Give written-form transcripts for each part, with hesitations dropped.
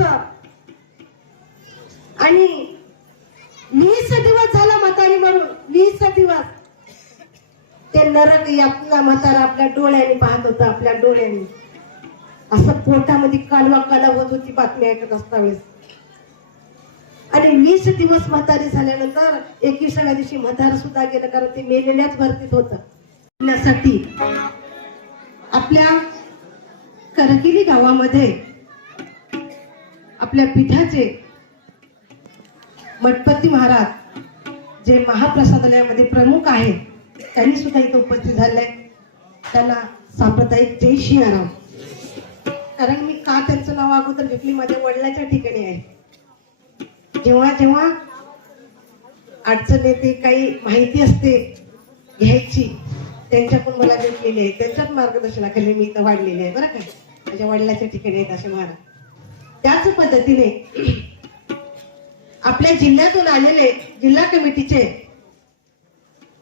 व्हायचं आणि 20 दिवस झाला म्हातारी मरून 20 दिवस ते नरक आपला म्हातारा आपल्या डोळ्याने पाहत होता आपल्या डोळ्याने असं पोटामध्ये कालवा काला होत होती बातमी ऐकत असता वेळेस आणि 20 दिवस म्हातारी झाल्यानंतर 21व्या दिवशी म्हातारा सुद्धा गेलं कारण ते मेलेल्याच भरतीत होतं साठी आपल्या करकिली गावामध्ये आपल्या पीठाचे मठपती महाराज जे महाप्रसादालयामध्ये प्रमुख आहेत त्यांनी सुद्धा इथे उपस्थित झाले त्यांना सांप्रदायिक जय सियाराम कारण मी का त्यांचं नाव अगोदर घेतली माझ्या वडिलांच्या ठिकाणी आहे जेव्हा जेव्हा अडचण येते काही माहिती असते घ्यायची त्यांच्याकडून मला भेटलेली आहे त्यांच्याच मार्गदर्शनाखाली मी इथं वाढलेली आहे बरं का माझ्या वडिलांच्या ठिकाणी आहेत असे महाराज त्याच पद्धतीने आपल्या जिल्ह्यातून आलेले जिल्हा कमिटीचे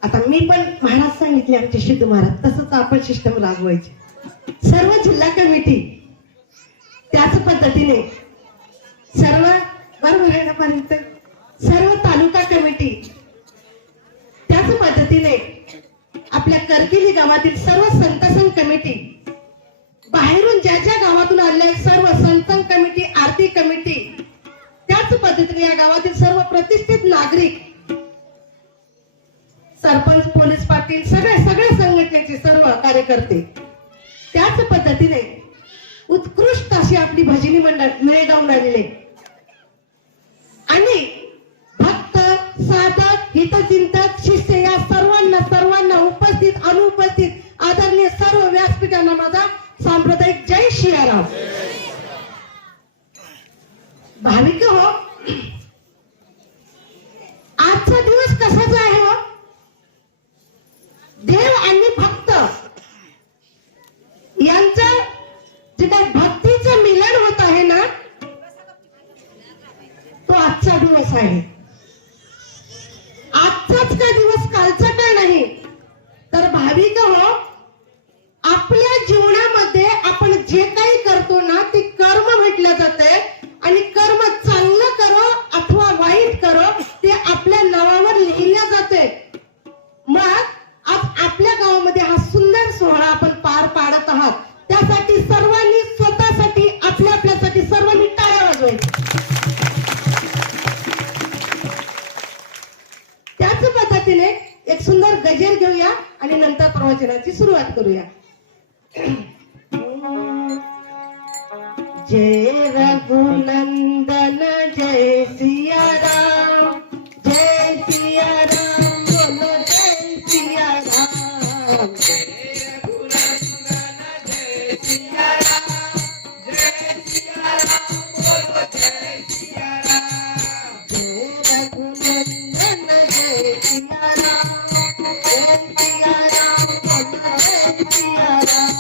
आता मी पण महाराज सांगितले आमचे सिद्ध महाराज तसंच आपण सिस्टम राबवायचे सर्व जिल्हा कमिटी त्याच पद्धतीने सर्व बरोबर सर्व तालुका कमिटी त्याच पद्धतीने आपल्या करकिली गावातील सर्व संतसंघ कमिटी बाहेरून ज्या ज्या गावातून आलेल्या सर्व संतसंघ कमिटी आरती कमिटी त्याच पद्धतीने या गावातील सर्व प्रतिष्ठित नागरिक सरपंच पोलीस पाटील सगळ्या संघटनेचे सर्व कार्यकर्ते त्याच पद्धतीने उत्कृष्ट अशी आपली भजनी मंडळ मिळेगावून आलेले आणि भक्त साधक हितचिंतक शिष्य या सर्वांना उपस्थित अनुपस्थित आदरणीय सर्व व्यासपीठांना माझा सांप्रदायिक जय सियाराम भाविक हो आजचा दिवस कशाचा आहे हो देव आणि भक्त यांचं जे काही भक्तीचं मिलन होत आहे ना तो आजचा दिवस आहे आजचाच काय दिवस कालचा काय नाही तर भाविक हो आपल्या जीवनामध्ये आपण जे काही करतो ना ते कर्म म्हटलं जाते आणि कर्म चांगलं करो अथवा वाईट करो ते आपल्या नावावर लिहिल्या जाते मग आज आपल्या गावामध्ये हा सुंदर सोहळा आपण पार पाडत आहात त्यासाठी सर्वांनी स्वतःसाठी आपल्यासाठी सर्वांनी टाळ्या वाजवायच्या त्याच पद्धतीने एक सुंदर गजर घेऊया आणि नंतर प्रवचनाची सुरुवात करूया जय रघुनंदन जय सिया राम बोलो जय सिया राम जय रघुनंदन जय सिया राम बोलो जय सिया राम जय रघुनंदन जय सिया राम बोलो जय सिया राम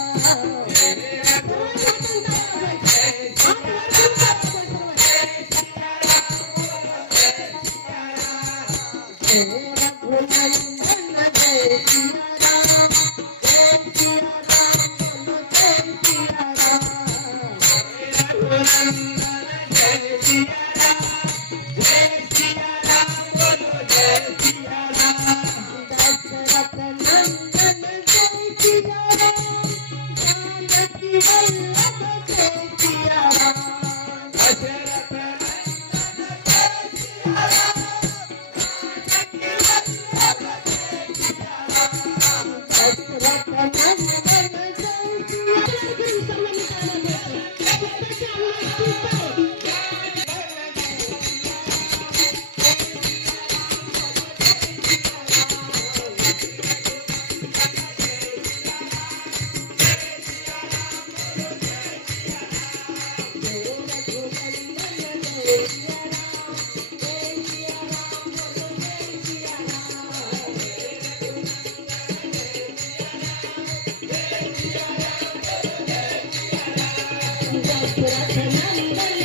Thank you.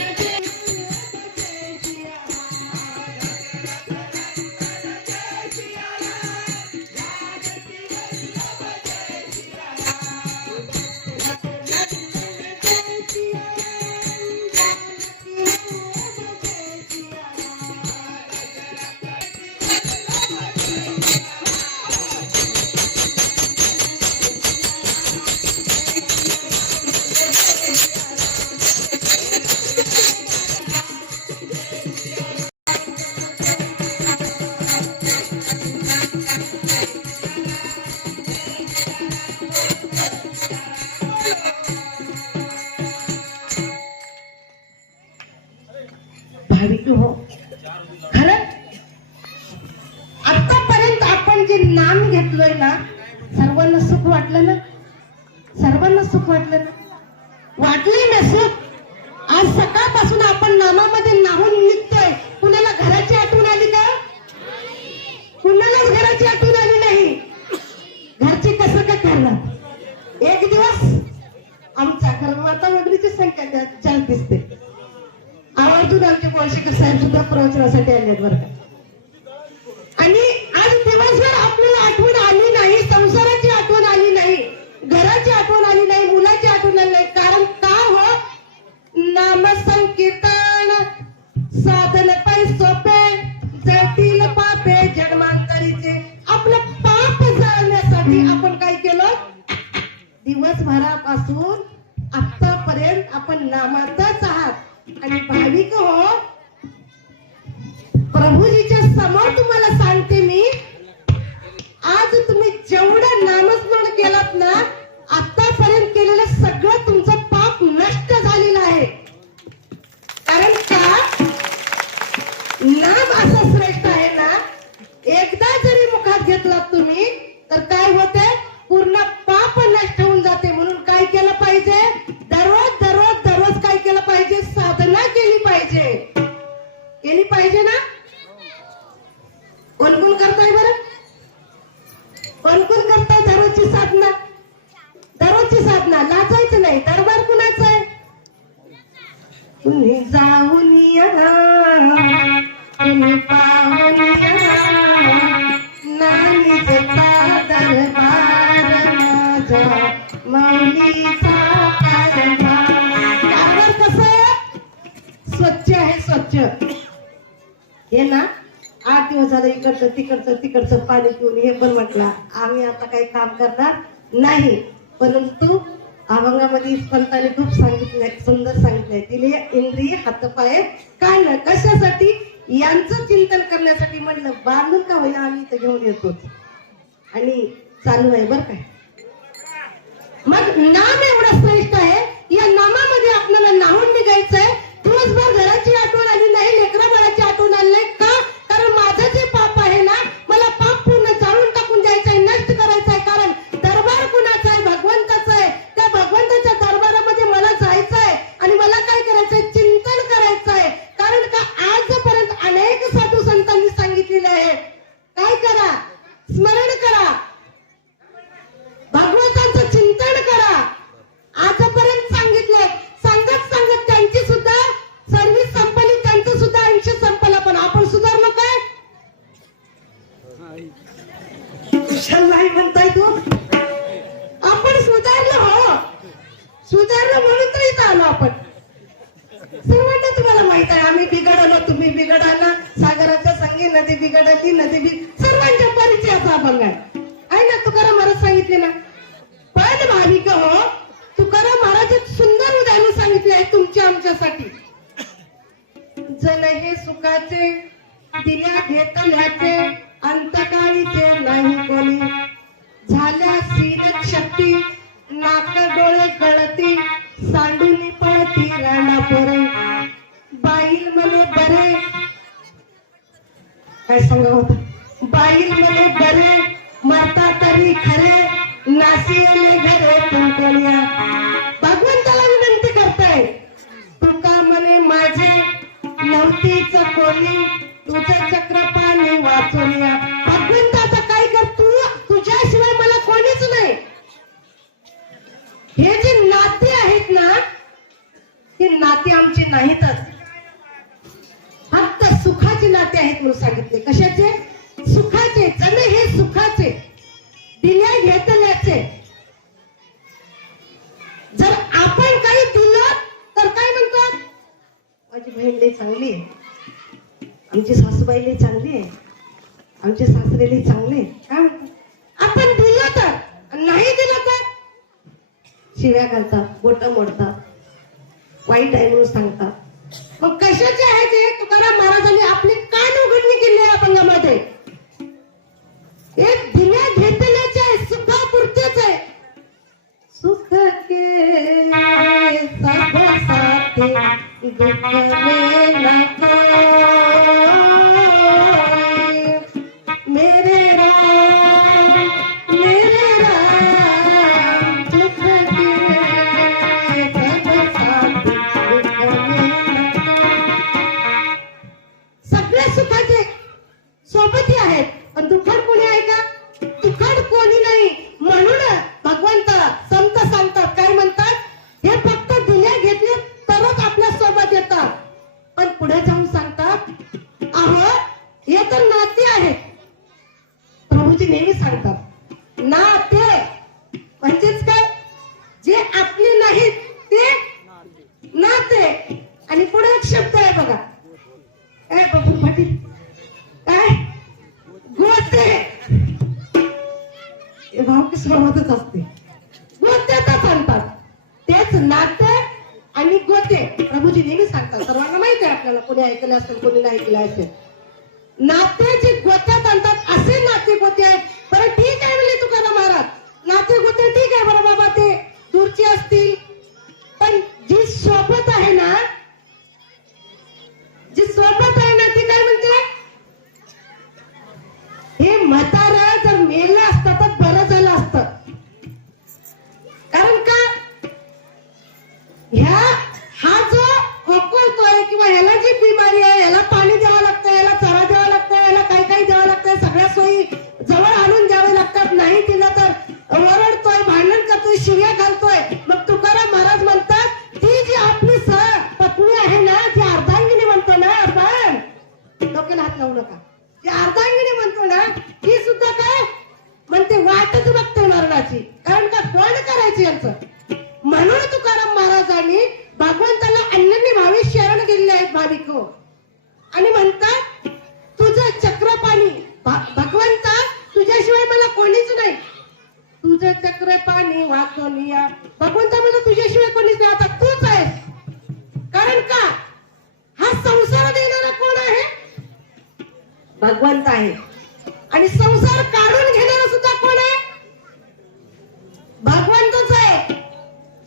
भाविक हो, खरं आतापर्यंत आपण जे नाम घेतलोय ना, सर्वांना सुख वाटलं ना? सर्वांना सुख वाटलं ना? वाटलंय ना सुख? आज सकाळपासून आपण नामामध्ये नाहून निघतोय. कुणाला घराची आठवण आली का? कुणालाच घराची आठवण आली नाही. घरचे कसं का करणार? एक दिवस आमच्या घरात आता वगैरेची संख्या जास्त दिसते. आवर्जून आमचे बोळशेकर साहेब सुद्धा प्रवचनासाठी आले बरं का. आणि आज दिवसभर आपल्याला आठवण आली नाही, संसाराची आठवण आली नाही, घराची आठवण आली नाही, मुलाची आठवण आली नाही. कारण का हो? नाम संकीर्तन साधन पै सोपे, जळतील पापे जन्मांतरीचे. आपलं पाप जाळण्यासाठी आपण काय केलं? दिवसभरापासून आतापर्यंत आपण नामातच आहात. आणि भाविक हो, प्रभूजीच्या समोर तुम्हाला सांगते मी, आज तुम्ही जेवढं नामस्मरण केलात ना, आतापर्यंत केलेलं सगळं तुमचं पाप नष्ट झालेलं आहे. कारण का? नाम असं श्रेष्ठ आहे ना, एकदा जरी मुखात घेतलात तुम्ही तर काय होते? पूर्ण पाप नष्ट होऊन जाते. म्हणून काय केलं पाहिजे? दररोज दररोज दररोज काय केलं पाहिजे? साधना केली पाहिजे. केली पाहिजे ना? कोण कोण करताय बरं? कोण कोण करताय दररोजची साधना? दररोजची साधना. लाजायचं नाही. दरबार कुणाचा आहे? तुम्ही जाऊन या, तुम्ही पाहून या, नाही जता दरबार माझा माऊलीचा कारभार. कारभार कसं? स्वच्छ आहे, स्वच्छ. हे ना, 8 दिवस झालं इकडचं तिकडचं पाणी पिऊन हे पण म्हटलं आम्ही आता काही काम करणार नाही. परंतु अभंगामध्ये पंताने खूप सांगितलंय, सुंदर सांगितलंय. दिले इंद्रिय हातपाय काय ना कशासाठी? यांचं चिंतन करण्यासाठी. म्हटलं बांधून का होईना आम्ही इथं घेऊन येतो. आणि चालू आहे बरं काय. मग नाम एवढं श्रेष्ठ आहे. या नामामध्ये आपल्याला नाहून निघायचंय. दिवसभर घराची आठवण आली नाही, लेकरा बाळाची आठवण आली नाही. का? कारण माझं जे पाप आहे ना, मला पाप पूर्ण जाळून टाकून द्यायचंय, नष्ट करायचंय. कारण दरबार कुणाचा आहे? भगवंताचा आहे. त्या भगवंताच्या दरबारामध्ये मला जायचंय आणि मला काय करायचंय? चिंतन करायचंय. कारण का? आजपर्यंत अनेक साधू संतांनी सांगितलेले आहे, काय करा? स्मरण करा, भगवंतांचं चिंतन करा. आजपर्यंत सांगितलंय. सांगत सांगत त्यांची सुद्धा सर्व्हिस संपली, त्यांचं सुद्धा आयुष्य संपलं. पण आपण सुधारलो काय? नाही म्हणताय तू? आपण सुधारलो हो, सुधारलो म्हणून तर इथं आलो आपण. सर्वांना तुम्हाला माहित आहे आम्ही बिघडलो, तुम्ही बिघडाला. सागराच्या संगी नदी बिघडली, सर्वांच्या परिचयाचा अभंग आहे ना. तुकाराम महाराज सांगितले ना. पण भाविक हो, तुकाराम महाराज सुंदर उदाहरण सांगितले आहे तुमच्या आमच्यासाठी. जन हे सुखाचे दिल्या घेतल्याचे, अंतकाळीचे नाही कोणी. झाल्या सीन शक्ती, नाक डोळे गळती, सांडून पळती राणापुरे. बाईल म्हणे बरे, काय सांगा होता? बाईल म्हणे बरे, मरता तरी खरे, नाशिले घरे तुमकोनिया. भगवंताला विनंती करताय. तुका म्हणे माझे नव्हतीच कोणी, तुझं चक्रपाणी वाचून या. भगवंताचा काय कर? तू तुझ्याशिवाय मला कोणीच नाही. हे जे नाते आहेत ना, हे नाते आमचे नाहीतच. फक्त सुखाचे नाते आहेत म्हणून सांगितले. कशाचे? सुखाचे. जण हे सुखाचे, दिल्या घेतल्याचे. जर आपण काही दिलं तर काय म्हणतात? माझी बहीण लई चांगली आहे, आमची सासूबाई लई चांगली आहे, आमचे सासरे लई चांगले. काय म्हणतात? आपण दिलं तर, नाही दिलं तर शिव्या घालतात, बोट मोडतात, वाईट आहे म्हणून सांगतात. मग कशाचे आहे ते? तुकाराम महाराजांनी आपली कान उघडणी केली आहे अभंगामध्ये. एक दिल्या घेतल्याचे आहे, सुखापुरतेच आहे. सुख के सब साथे दुःख में न कोई, मेरे राम दुख गिरे सब साथ दुख में न। सगळे सुखाचे सोबती आहेत, पण दुःखड कोणी आहे का? दुःखड कोणी नाही. म्हणून भगवंत संत सांगतात, काय म्हणतात, हे फक्त दिले घेतले तरच आपल्या सोबत येतात. पण पुढे जाऊन सांगतात, अहो हे तर नाते आहेत. प्रभूजी नेहमी सांगतात, नाते म्हणजेच काय, जे आपले नाहीत ते नाते. आणि पुढे एक शब्द आहे बघा, काय बघू पाटील, काय गोते. भावकी स्वभावातच असते, गोत्यातच आणतात. तेच नाते आणि गोते प्रभूजी नेहमी सांगतात. सर्वांना माहिती आहे, आपल्याला कोणी ऐकलं असेल कोणी नाही ऐकलं असेल. नाते जे गोत्यात आणतात असे नाते गोते आहेत. बरं ठीक आहे म्हणले तुकाराम महाराज, नाते गोते ठीक आहे बरं बाबा, ते दूरचे असतील. पण जी सोबत आहे ना, जी सोबत आहे ना, ती काय म्हणते, हे म्हातारा जर मेलं असतं तर बरं झालं असतं. कारण का, हा जो खोकलतोय किंवा ह्याला जी बिमारी आहे, ह्याला पाणी द्यावं लागतं, ह्याला चारा द्यावा लागतं, ह्याला काही काही द्यावं लागतं, सगळ्या सोयी जवळ आणून द्यावे लागतात. नाही दिलं तर ओरडतोय, भांडण करतोय, शिव्या घालतोय. मग तुकाराम महाराज म्हणतात, ती जी आपली पत्नी आहे ना, जी अर्धांगिनी म्हणतो ना, आपण डोक्याला हात लावू नका, जी अर्धांगिनी म्हणतो ना, ती सुद्धा काय म्हणते, वाटच बघते मरणाची. कारण का, कोण करायची यांचं. म्हणून तुकाराम महाराजांनी भगवंताला अनन्य भावे शरण गेलेले आहेत भाविक. आणि म्हणतात, तुझं चक्रपाणी भगवंता, तुझ्याशिवाय मला कोणीच नाही. तुझं चक्रपाणी वाचून या भगवंता, मला तुझ्याशिवाय कोणीच नाही, आता तूच आहेस. कारण का, हा संसार देणारा कोण आहे, भगवंत आहे. आणि संसार काढून घेणारा सुद्धा कोण आहे, भगवंतच आहे.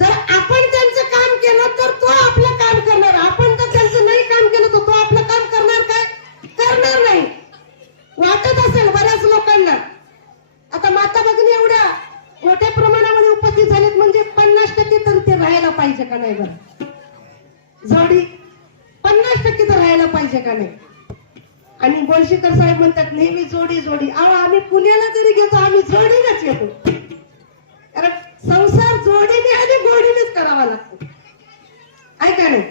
जर आपण त्यांचं काम केलं तर तो आपलं काम करणार, आपण तर त्यांचं नाही काम केलं तर तो आपलं काम करणार काय, करणार नाही. वाटत असेल बऱ्याच लोकांना, आता माता भगिनी एवढ्या मोठ्या प्रमाणामध्ये उपस्थित झालेत, म्हणजे 50% तर ते राहायला पाहिजे का नाही, बरं जोडी 50% तर राहायला पाहिजे का नाही. आणि बोलशीकर साहेब म्हणतात नेहमी जोडी जोडी. अहो आम्ही पुण्याला जरी घेतो, आम्ही जोडीनच येतो. कारण संसार जोडीने आणि गोडीनेच करावा लागतो, ऐका नाही.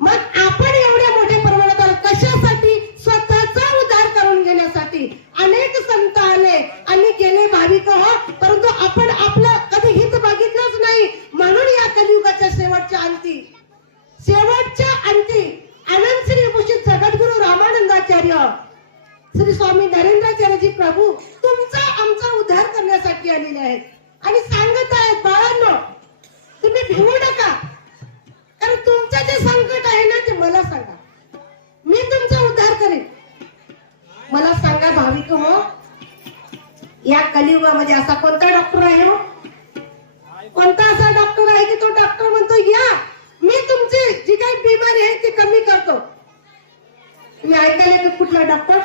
मग आपण एवढ्या मोठ्या प्रमाणात आलो कशासाठी, स्वतःचा उद्धार करून घेण्यासाठी. अनेक संत आले आणि गेले भाविक, हो, परंतु आपण आपलं कधी हित बघितलंच नाही. म्हणून या कलियुगाच्या शेवटच्या अंती अनंत श्री भूषित जगद्गुरु रामानंदाचार्य श्री स्वामी नरेंद्राचार्यजी प्रभू तुमचा आमचा उद्धार करण्यासाठी आलेले आहेत. आणि सांगत आहेत, बाळांनो तुम्ही भिवू नका, कारण तुमचं जे संकट आहे ना, ते मला सांगा, मी तुमचा उद्धार करेन. मला सांगा भाविक हो, या कलियुगामध्ये असा कोणता डॉक्टर आहे हो, कोणता असा डॉक्टर आहे की तो डॉक्टर म्हणतो, या मी तुमची जी काही बिमारी आहे ती कमी करतो. तुम्ही ऐकायला की कुठला डॉक्टर,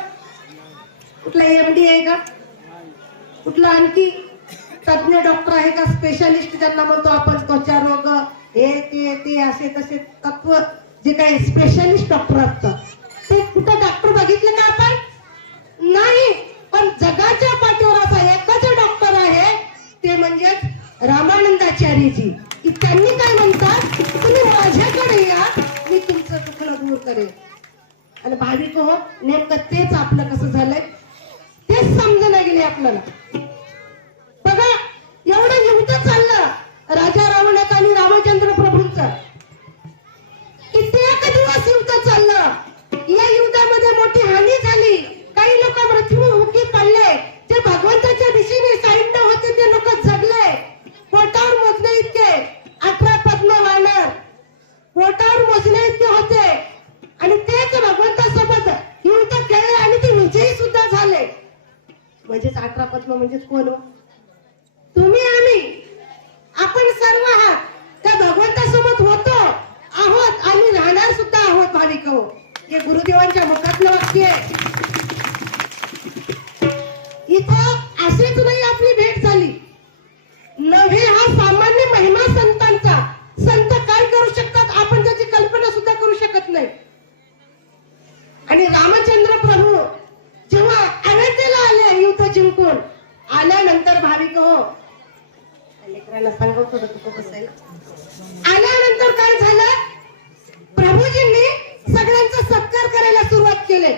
कुठला MD आहे का, कुठला आणखी तज्ञ डॉक्टर आहे का, स्पेशालिस्ट ज्यांना म्हणतो आपण, त्वचा रोग हे ते असे तसे तत्व जे काही स्पेशालिस्ट डॉक्टर असतात, ते कुठं डॉक्टर बघितले का आपण, नाही. पण जगाच्या पाठीवर असा एकच डॉक्टर आहे, ते म्हणजे रामानंदाचार्यजी. की त्यांनी काय म्हणतात, तुम्ही माझ्याकडे या, मी तुमचं दुःख दूर करेन. आणि भाविक हो, नेमकं तेच आपलं कसं झालंय, तेच समजलं गेले आपल्याला. बघा एवढं युद्ध चाललं राजा रावणात आणि रामचंद्र प्रभूंचं, कित्येक दिवस युद्ध चाललं. या युद्धामध्ये मोठी हानी झाली, काही लोक मृत्युमुखी पडले. जे भगवंताच्या दिशेने साईड होते ते लोक जगले. पोटावर मोजणे इतके 18 पद्म वानर पोटावर मोजणे इतके होते. आणि तेच भगवंतासोबत युद्ध खेळले आणि ते विजयी सुद्धा झाले. म्हणजेच 18 पद्म म्हणजेच कोण हो, तुम्ही आम्ही, आपण सर्व आहात त्या भगवंतासोबत होतो आहोत आणि राहणार सुद्धा हे गुरुदेवांच्या मुखातलं वाक्य आहे. इथं असेच नाही आपली भेट झाली, नव्हे हा सामान्य महिमा संतांचा. संत काय करू शकतात आपण त्याची कल्पना सुद्धा करू शकत नाही. आणि रामचंद्र प्रभू जेव्हा अयोध्येला आले युद्ध जिंकून आल्यानंतर भाविक हो लेकरांना सांगत होतं कुठं बसायला. आल्यानंतर काय झालं, प्रभूजींनी सगळ्यांचा सत्कार करायला सुरुवात केली.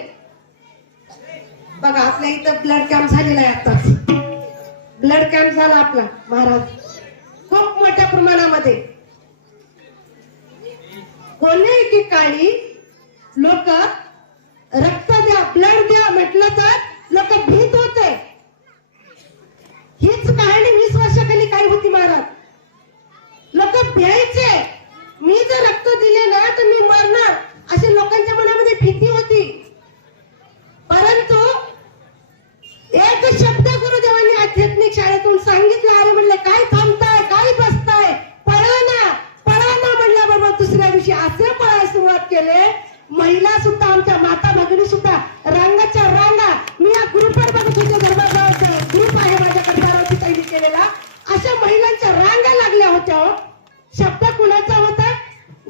बघा आपल्या इथं ब्लड कॅम्प झालेला आहे, आताच ब्लड कॅम्प झाला आपला महाराज खूप मोठ्या प्रमाणामध्ये. कोणीही ठिकाणी लोक रक्त द्या ब्लड द्या म्हटलं तर लोक भीत होते. हीच कहाणी 20 वर्षाखाली काय होती महाराज, लोक भ्यायचे. मी जर रक्त दिले ना तर मी मरणार अशी लोकांच्या मनामध्ये भीती होती. परंतु एक शब्द गुरुदेवांनी आध्यात्मिक शाळेतून सांगितलं. अरे म्हणले काय थांबताय, काय बसताय, पळा ना म्हणल्याबरोबर दुसऱ्या दिवशी असे पळायला सुरुवात केले. महिला सुद्धा आमच्या माता भगिनी सुद्धा रांगाच्या रांगा, मी या ग्रुपवर बघत होते, धर्माचा ग्रुप आहे माझ्याकडे बारावती ताईंनी केलेला, अशा महिलांच्या रांगा लागल्या होत्या. शब्द कुणाचा होता,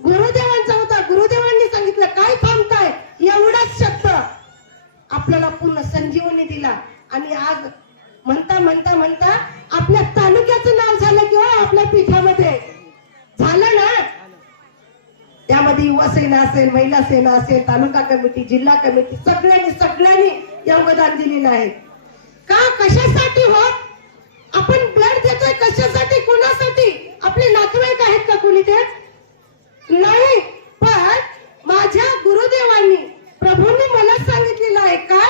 गुरुदेवांचा होता. गुरुदेवांनी सांगितलं काय थांबताय, एवढाच शब्द आपल्याला पूर्ण संजीवनी दिला. आणि आज म्हणता म्हणता म्हणता आपल्या तालुक्याचं नाव झालं किंवा आपल्या पीठामध्ये झालं ना. त्यामध्ये युवा सेना असेल, महिला सेना असेल, तालुका कमिटी, जिल्हा कमिटी, सगळ्यांनी योगदान दिलेलं आहे. का कशासाठी हो आपण ब्लड देतोय, कशासाठी, कोणासाठी? आपले नातेवाईक आहेत का कोणी ते? नाही. पण माझ्या गुरुदेवांनी प्रभूंनी मला सांगितलेलं आहे का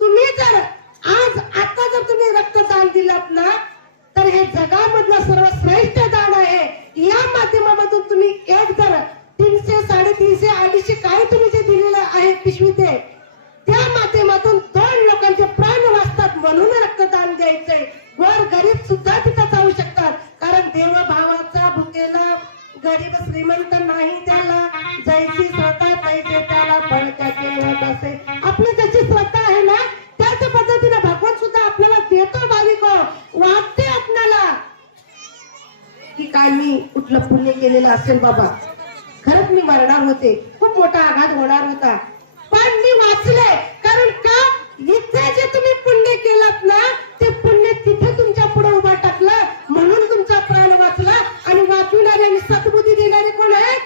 तुम्ही जर आज आता जर तुम्ही रक्तदान दिलात ना तर हे जगामधलं सर्वश्रेष्ठ दान आहे. या माध्यमामधून तुम्ही एक जर 300, 350, 250 काय तुम्ही जे दिलेलं आहे पिशवी ते त्या माध्यमातून 2 लोकांचे प्राण वाचतात. म्हणून रक्तदान द्यायचंय. वर गरीब सुद्धा तिथं जाऊ शकतात. कारण देवभावाचा भुकेला गरीब श्रीमंत नाही त्याला, जैसी श्रद्धा तैसे त्याला फळ त्याचे मिळत असे. आपली जशी श्रद्धा आहे ना त्याच पद्धतीने भगवान सुद्धा आपल्याला देतो. भाविक वाटते आपल्याला की काय मी कुठलं पुण्य केलेलं असेल बाबा, खरंच मी मरणार होते, खूप मोठा आघात होणार होता, पण मी वाचले. कारण का इथे जे तुम्ही पुण्य केलात ना ते पुण्य तिथे तुमच्या पुढे उभा टाकलं, म्हणून तुमचा प्राण वाचला. आणि वाचविणारे आणि सद्बुद्धी देणारे कोण आहेत?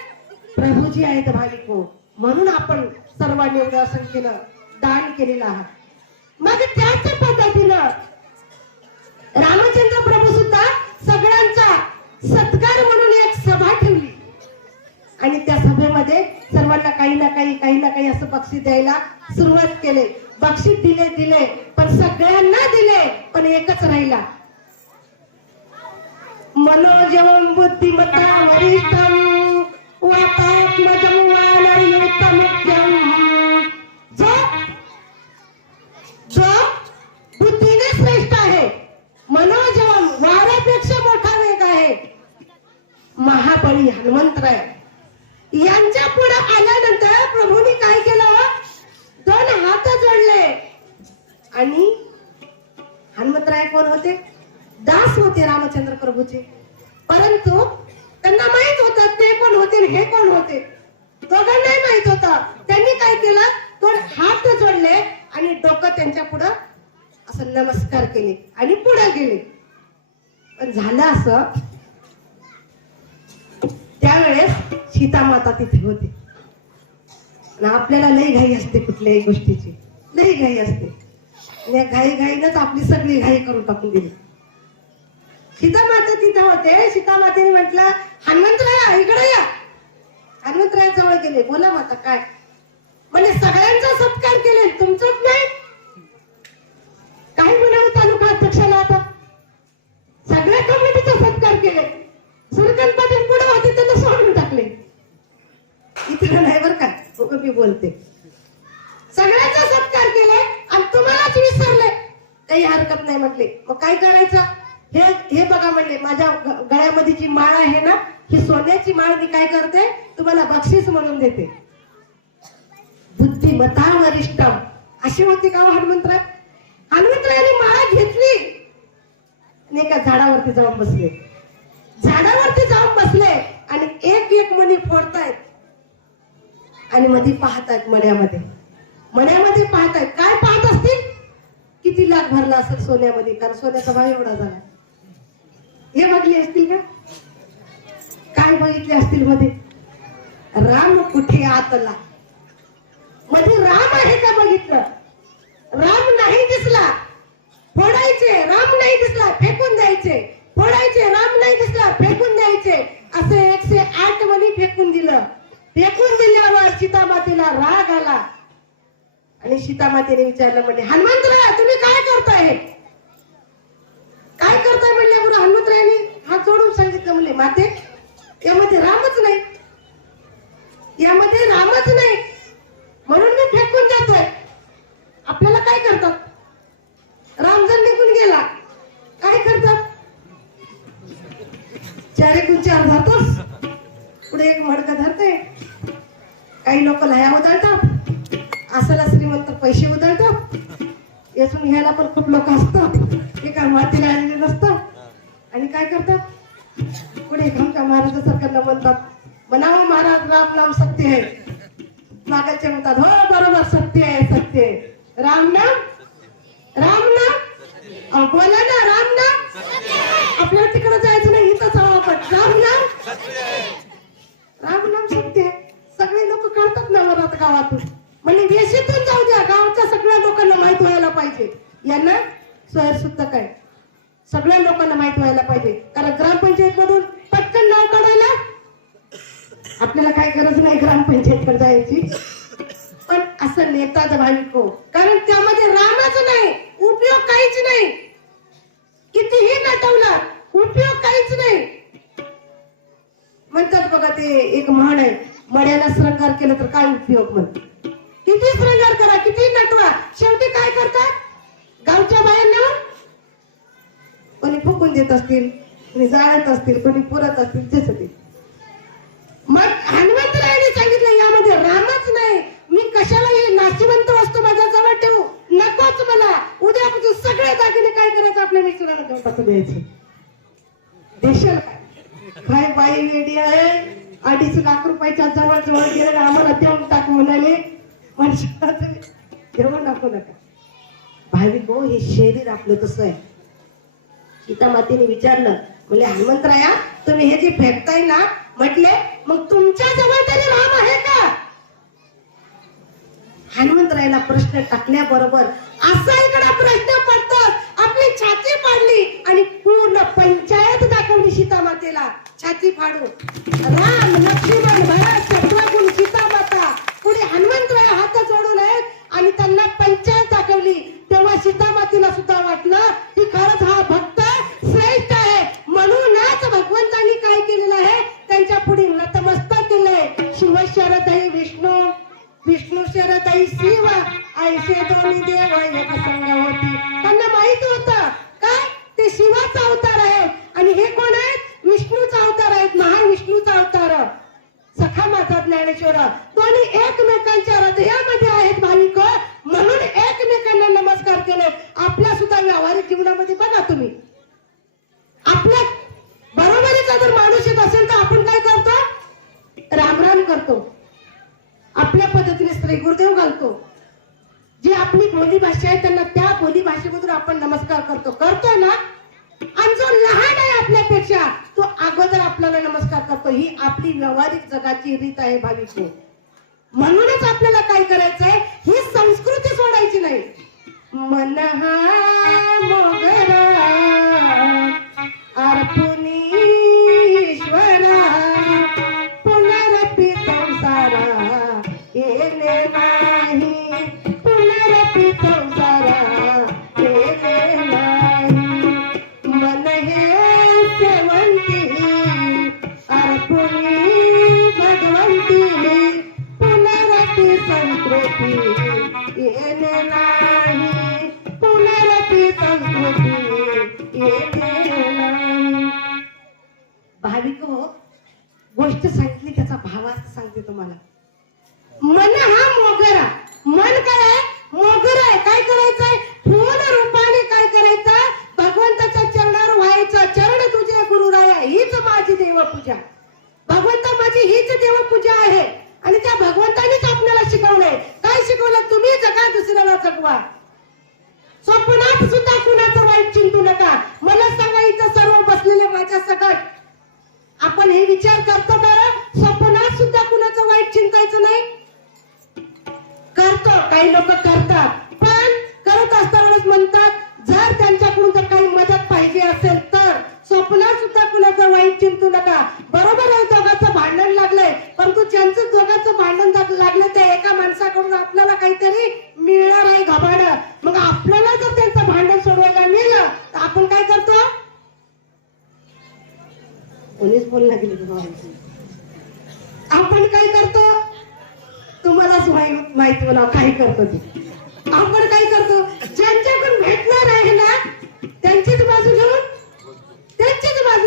प्रभूजी आहेत भाविक. म्हणून आपण सर्वांनी एवढ्या संख्येनं दान केलेलं आहे. मग त्याच पद्धतीनं रामचंद्र प्रभू सुद्धा सगळ्यांचा सत्कार म्हणून एक सभा ठेवली. आणि त्या सभेमध्ये सर्वांना काही ना काही असं बक्षीस द्यायला सुरुवात केले. बक्षीस दिले पण सगळ्यांना दिले, पण एकच राहिला. मनोजवं बुद्धिमत्ता वरिष्ठं वातात्मजं वानरयुक्तमुख्यं. जो बुद्धीने श्रेष्ठ आहे, मनोजवं वाऱ्यापेक्षा मोठा वेग आहे, महाबळी हनुमंतराय यांच्या पुढे आल्यानंतर प्रभूंनी काय केलं, 2 हात जोडले. आणि हनुमंतराय कोण होते? दास होते रामचंद्र प्रभूचे. परंतु त्यांना माहित होतं ते कोण होते हे कोण होते, दोघांनाही माहित होतं. त्यांनी काय केलं, 2 हात जोडले आणि डोकं त्यांच्या पुढं असं नमस्कार केले आणि पुढे गेले. पण झालं असं, त्यावेळेस सीता माता तिथे होती. आपल्याला लई घाई असते कुठल्याही गोष्टीची, लई घाई असते. घाईनच आपली सगळी घाई करून टाकून दिली. सीता माता तिथे होते. सीता मातेने म्हटलं हनुमंतराया इकडे या. हनुमंतराया जवळ गेले. बोला माता काय? म्हणजे सगळ्यांचा सत्कार केले, तुमचंच नाही. काय म्हणावं तालुका अध्यक्षाला आता? सगळ्या कमिटीचा सत्कार केले. सुरकन पाटील पुढे होते त्यांना सोडून टाकले. इथं नाही बरं का मी बोलते. सगळ्यांचा सत्कार केले आणि तुम्हालाच विसरले. काही हरकत नाही म्हटले. मग काय करायचं? हे बघा म्हणले, माझ्या गळ्यामध्ये जी माळ आहे ना ही सोन्याची माळ, मी काय करते तुम्हाला बक्षीस म्हणून देते. बुद्धिमता वरिष्ठम अशी होती का हनुमंतराय? हनुमंतरायांनी माळा घेतली आणि एका झाडावरती जाऊन बसले. झाडावरती जाऊन बसले आणि एक एक मणी फोडतायत आणि मध्ये पाहतायत. मण्यामध्ये पाहतायत. काय पाहत असतील? किती लाख भरला असेल सोन्यामध्ये, कारण सोन्याचा भाव एवढा झाला. हे बघले असतील का? काय बघितले असतील मध्ये? राम कुठे आतला. मध्ये राम आहे का बघितलं? राम नाही दिसला, फोडायचे. राम नाही दिसला, फेकून द्यायचे. फोडायचे. राम नाही दिसला, फेकून द्यायचे. असे 108 मणी फेकून दिलं. फेकून दिल्यावर सीतामातेला राग आला आणि सीतामातेने विचारलं, म्हणजे हनुमंतराय तुम्ही काय करताय? काय करताय म्हणल्यावर हनुमंतरायांनी हात जोडून सांगितलं, म्हणले माते यामध्ये रामच नाही, यामध्ये रामच नाही, म्हणून मी फेकून देतोय. आपल्याला काय करतात? राम जर निघून गेला काय करतात? 4 धरतोस, पुढे एक मडकं धरते. काही लोक लया उधळतात, असला श्रीमंत पैसे उधळतात. यातून घ्यायला पण खूप लोक असतात, ते काय मातीला आलेले नसतात आणि काय करतात? पुढे खमका महाराजासारख्यांना म्हणतात, म्हणावं महाराज राम नाम सत्य आहे. मागाचे म्हणतात, हो बरोबर सत्य आहे, सत्य आहे. राम नाम बोला ना, राम नाम. आपल्याला तिकडे जायचं नाही, इथंच हवं आपण. राम नाम सत्य आहे. सगळे लोक कळतात ना वरात गावातून, म्हणजे वेशीतून जाऊ द्या, गावच्या सगळ्या लोकांना माहित व्हायला पाहिजे. यांना सोयर सुद्धा काय सगळ्या लोकांना माहित व्हायला पाहिजे. कारण ग्रामपंचायत मधून पटकन नाव काढायला आपल्याला काय गरज नाही ग्रामपंचायत कडे जायची. पण असं नेता भाविक हो, कारण त्यामध्ये रामच नाही, उपयोग काहीच नाही. कितीही नटवला उपयोग काहीच नाही. म्हणतात बघा, ते एक म्हण आहे, मड्याला श्रृंगार केलं तर काय उपयोग. म्हणते किती श्रृंगार करा, किती नटवा, शेवटी काय करतात? गावच्या बायांना कोणी फुकून देत असतील, कोणी जाळत असतील, कोणी पुरत असतील, त्याच ते. मग हनुमंतरायांनी सांगितलं यामध्ये रामच नाही, मी कशाला हे नाशिवंत वस्तू माझ्या जवळ ठेवू, नकोच मला. उद्यापासून सगळे दागिने काय करायचं, आपल्या मिस्टरांना देऊन टाकून द्यायचे. देशाल काय बाई वेडी आहे, 2.5 लाख रुपयाच्या जवळ गेले, आम्हाला देऊन टाक म्हणाले. माणसाला देऊन टाकू नका. भाविक हो, हे शरीर आपलं कसं आहे. सीतामातेने विचारलं, म्हणजे हनुमंतराया तुम्ही हे जे फेकताय ना, म्हटले मग तुमच्या जवळ तरी राम आहे का? हनुमंतरायाला प्रश्न टाकल्याबरोबर असा इकडे प्रश्न पडतात. आपली छाती पाडली आणि पूर्ण पंचायत दाखवली सीतामातेला, छाती फाडून. राम लक्ष्मण भरत शत्रुघ्न सीतामाता पुढे हनुमंतराय हात जोडून आहेत आणि त्यांना पंचायत दाखवली. तेव्हा सीतामातेला सुद्धा वाटलं की खरंच हा भक्त श्रेष्ठ आहे. म्हणूनच भगवंतांनी काय केलेलं आहे, त्यांच्या पुढे नतमस्तक केलंय. शिवशरदई विष्णू, विष्णू शरदई शिव, ऐसे दोन्ही देव एक संग होती. त्यांना माहित होतं काय ते शिवाचा अवतार आहे आणि हे कोण आहेत? विष्णूचा अवतार आहेत, महाविष्णूचा अवतार. सखा माझा ज्ञानेश्वर दोन्ही एकमेकांच्या हृदयामध्ये आहेत भाविक, म्हणून एकमेकांना नमस्कार केले. आपल्या सुद्धा व्यावहारिक जीवनामध्ये बघा तुम्ही, आपल्या बरोबरीचा जर माणूस येत असेल तर आपण काय करतो? रामराम करतो, आपल्या पद्धतीने स्त्री गुरुदेव घालतो. जी आपली बोली भाषा आहे त्यांना त्या बोली भाषेमधून आपण नमस्कार करतो ना. आणि जो लहान आहे आपल्यापेक्षा तो अगोदर आपल्याला नमस्कार करतो. ही आपली व्यावहारिक जगाची रीत आहे भाविक. म्हणूनच आपल्याला काय करायचंय, ही संस्कृती सोडायची नाही. मन हा मोगरा अर्पुनी ईश्वरा, पुनरपि संसारा येणे नाही, पुनरपि संसारा येणे नाही. मन हे सेवंती अर्पुनी भगवंती, पुनरपि संस्कृती येणे नाही, पुनरपि संस्कृती येणे नाही. भाविक हो, गोष्ट सांगितली त्याचा भावार्थ सांगते तुम्हाला. मन हा मोगरा आपण हे विचार करतो का? स्वप्नात सुद्धा कुणाचं वाईट चिंतायचं नाही. करतो, काही लोक करतात, पण करत असताना म्हणतात जर त्यांच्याकडून जर काही मदत पाहिजे असेल तर स्वप्नात सुद्धा कुणाचं वाईट चिंतू नका. बरोबर आहे, दोघांचं भांडण लागलंय, परंतु ज्यांचं दोघांचं भांडण लागलं त्या एका माणसाकडून आपल्याला काहीतरी मिळणार आहे घबाड. मग आपल्याला जर त्यांचं भांडण सोडवायला मिळालं तर आपण काय करतो? कोणीच बोल लागले. आपण काय करतो? तुम्हालाच माहिती मला काय करतो ते. आपण काय करतो? ज्यांच्याकडून भेटणार आहे ना त्यांचीच बाजू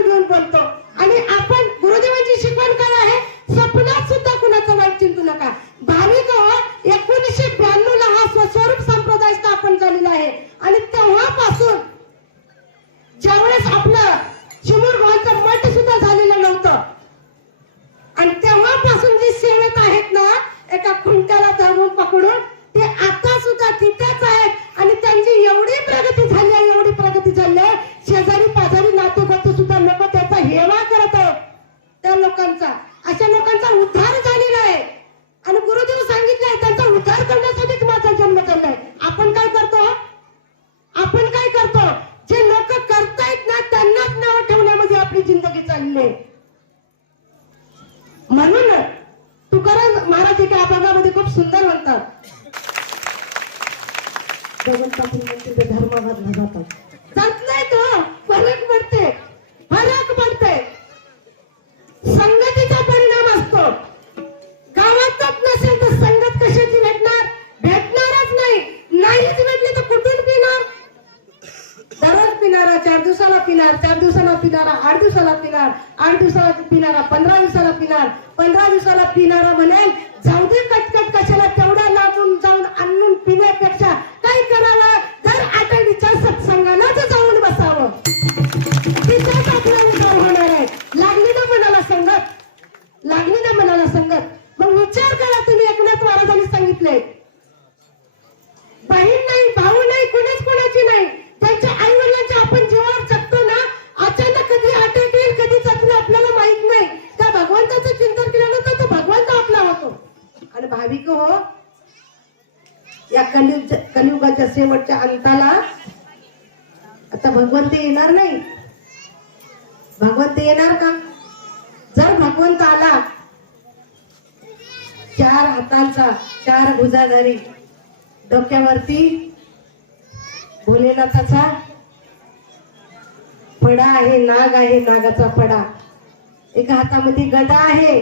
घेऊन बोलतो. आणि आपण गुरुदेवांची शिकवण काय आहे? स्वप्नात सुद्धा कुणाचं वाईट चिंतू नका. भाविक 1992 ला हा स्वस्वरूप संप्रदाय स्थापन झालेला आहे. आणि तेव्हापासून ज्यावेळेस आपलं शिमूर भावाचं मठ सुद्धा झालेलं नव्हतं आणि तेव्हापासून जी सेवेत आहेत ना एका खुंट्याला धरून पकडून ते आता सुद्धा तिथेच आहेत. आणि त्यांची एवढी प्रगती झाली आहे, शेजारी पाजारी नातेगोते सुद्धा लोक त्याचा हेवा करत आहेत. त्या लोकांचा, अशा लोकांचा उद्धार झालेला आहे. आणि गुरुदेव सांगितलंय त्यांचा उद्धार करण्यासाठीच माझा जन्म चाललाय. आपण काय करतो? जे लोक करतायत ना त्यांनाच नाव ठेवण्यामध्ये आपली जिंदगी चालली आहे. म्हणून तुकाराम महाराज एका अभंगामध्ये खूप सुंदर म्हणतात, धर्माबाद जातात जात नाही तो फरक पडते. संगतीचा परिणाम असतो. गावातच नसेल तर संगत कशाची भेटणारच नाहीच भेटली तर कुठून पिणार? दररोज पिणारा 4 दिवसाला पिणार, 4 दिवसाला पिणारा 8 दिवसाला पिणार, 8 दिवसाला पिणारा 15 दिवसाला पिणार, 15 दिवसाला पिणारा म्हणेल जाऊ दे कटकट कशाला, तेवढा लागून जाऊन आणून पिण्यापेक्षा काय करावं? दर आठवडीच्या सत्संगालाच जाऊन बसावं. तिथेच आपला विचार होणार आहे. लागली ना मनाला संगत. मग विचार करा तुम्ही. एकनाथ महाराजांनी सांगितले बहीण नाही, भाऊ नाही, कुणीच कुणाची नाही. त्यांच्या आई वडिलांच्या आपण जीवावर जगतो ना, अचानक कधी अटॅक येईल, कधी जगलं आपल्याला माहित नाही. त्या भगवंताचं चिंतन केल्यानंतर तो भगवंत आपला होतो. आणि भाविक हो, या कलियुगाच्या शेवटच्या अंताला आता भगवंत येणार नाही. भगवंत येणार का? जर भगवंत आला 4 हातांचा 4 भुजाधारी, डोक्यावरती भोलेनाथाचा फडा आहे, नाग आहे, नागाचा फडा, एका हातामध्ये गदा आहे,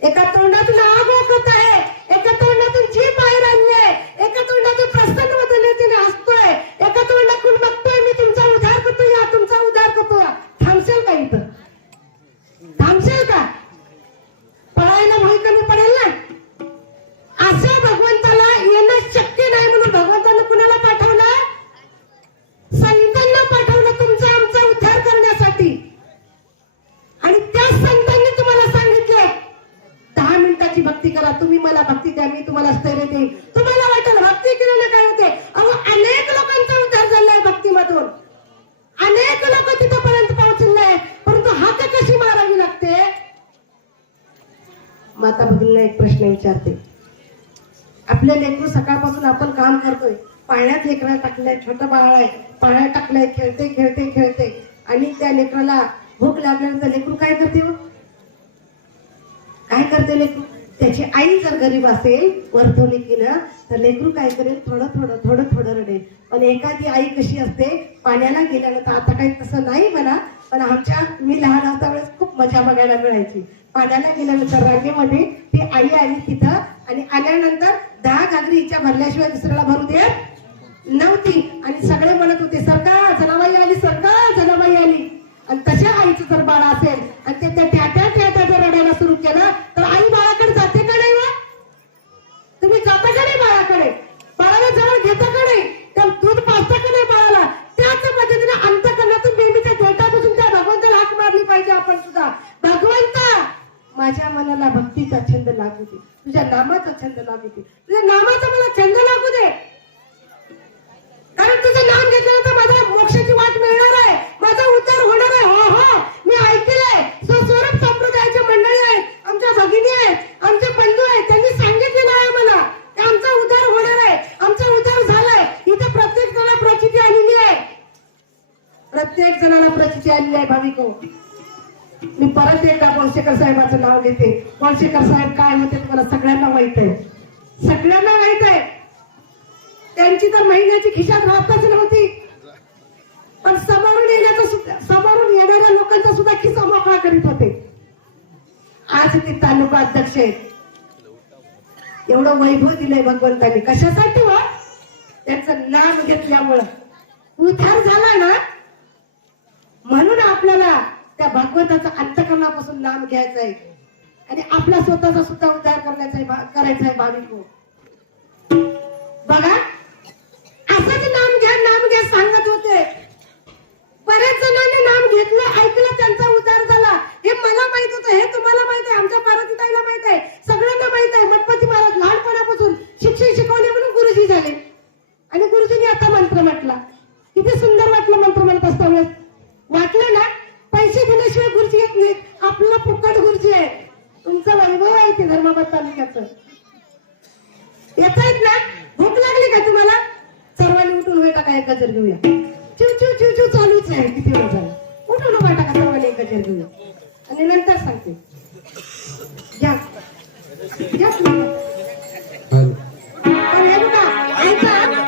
एका तोंडातून आग ओकत आहे, एका तोंडातून जीभ बाहेर आणली आहे, एका तोंडातून प्रसन्न वदनाने हसतोय, एका तोंडातून बघतोय मी तुमचा उद्धार करतो, या तुमचा उद्धार करतो. थांबशेल का इथं? थांबशेल का? पळायला भय कमी पडेल ना. अशा भगवंताला येणं शक्य नाही म्हणून भगवंतानं कुणाला पाठवलं? संतांना पाठवलं तुमचा आमचा उद्धार करण्यासाठी. आणि त्या संतांनी तुम्हाला सांगितलंय 10 मिनिटाची भक्ती करा. तुम्ही मला भक्ती द्या, मी तुम्हाला स्थैर्य देईन. तुम्हाला वाटेल भक्ती केल्याने काय होते? अहो अनेक लोकांचा उद्धार झालाय भक्तीमधून. अनेक लोक तिथपर्यंत पोहोचले, परंतु हात कशी मारावी लागते? माता भगिनीला एक प्रश्न विचारते. आपल्या लेकरू सकाळपासून आपण काम करतोय, पाण्यात लेकरा टाकलंय, छोटं बाळ आहे, पाण्यात टाकलंय, खेळते आणि त्या लेकराला भूक लागल्यानंतर लेकरू काय करते? काय करते लेकरू? त्याची आई जर गरीब असेल वर्धवणीकीनं तर लेकरू काय करेल? थोडं रडेल. पण एखादी आई कशी असते, पाण्याला गेल्यानंतर, आता काही तसं नाही म्हणा, पण मी लहान असता वेळेस खूप मजा बघायला मिळायची. पाण्याला गेल्यानंतर रांगेमध्ये ती आई आली तिथं आणि आल्यानंतर 10 घागरी हिच्या भरल्याशिवाय दुसऱ्याला भरू देत नव्हती. आणि सगळे म्हणत होते सरकार जनाबाई आली, सरकार जनाबाई आली. आणि तशा आईचं जर बाळ असेल आणि ते त्या ट्याट्या जर रडायला सुरू केलं तर आई बाळाकडे जाते का नाही? तुम्ही जाता का नाही बाळाकडे? बाळाला जवळ घेता का नाही? त्या दूध पाजता का नाही बाळाला? त्याच पद्धतीने अंतःकरणातून नेहमीच्या देवतापासून त्या भगवंताला हाक मारली पाहिजे आपण सुद्धा. भगवंता माझ्या मनाला भक्तीचा छंद लागू दे, तुझ्या नामाचा छंद लागू दे, तुझ्या नामाचा मला छंद लागू दे. कारण तुझं नाम घेतल्यानंतर माझ्या मोक्षाची वाट मिळणार आहे, माझा उद्धार होणार आहे. हो मी ऐकलंय भगिनी आहेत, आमचे बंधू आहेत, त्यांनी सांगितलेलं आहे मला की आमचा उद्धार होणार आहे, आमचा उद्धार झालाय. इथे प्रत्येक जणाला प्रचिती आलेली आहे, प्रत्येक जणाला प्रचिती आलेली आहे. भाविको, मी परत एकदा कोणशेकर साहेबांचं नाव घेते. कोणशेकर साहेब काय होते तुम्हाला सगळ्यांना माहित आहे, सगळ्यांना माहित आहे. त्यांची तर महिन्याची खिशात राहतच नव्हती, पण समोरून येणाऱ्या लोकांचा सुद्धा खिसा मोकळा करीत होते. आज ते तालुका अध्यक्ष आहेत. एवढं वैभव दिलंय भगवंतांनी. कशासाठी व त्यांचं नाम घेतल्यामुळं उद्धार झाला ना, म्हणून आपल्याला त्या भगवंताचा अंतःकरणापासून नाम घ्यायचा आहे आणि आपला स्वतःचा सुद्धा उद्धार करायचा आहे. भाविको बघा, असंच नाम घ्या सांगत होते. बऱ्याच जणांनी नाम घेतलं, ऐकलं, त्यांचा उद्धार झाला. हे मला माहित होतं, हे तुम्हाला माहित आहे, आमच्या पार्वतीताईला माहित आहे, सगळ्यांना माहित आहे. मठपती महाराज लहानपणापासून शिक्षण शिकवले म्हणून गुरुजी झाले आणि गुरुजींनी आता मंत्र म्हटला. किती सुंदर वाटलं मंत्र म्हणत असताना. वाटलं ना, पैसे दिल्याशिवाय गुरुजी येत नाहीत, आपला फुकट गुरुजी आहे. तुमचं वैभव आहे ते धर्माबाद तालुक्याचं. येत आहेत ना? भूक लागली का तुम्हाला? सर्वांनी उठून वेळ टाका, एक गजर घेऊया. चिव चिव चिव चिव चालूच आहे. किती वेळ झाला? उठून उभा टाका, सर्वांनी एक गजर घेऊया आणि नंतर सांगते. घ्या घ्या तुम्ही. पण हे बघा, ऐका आता.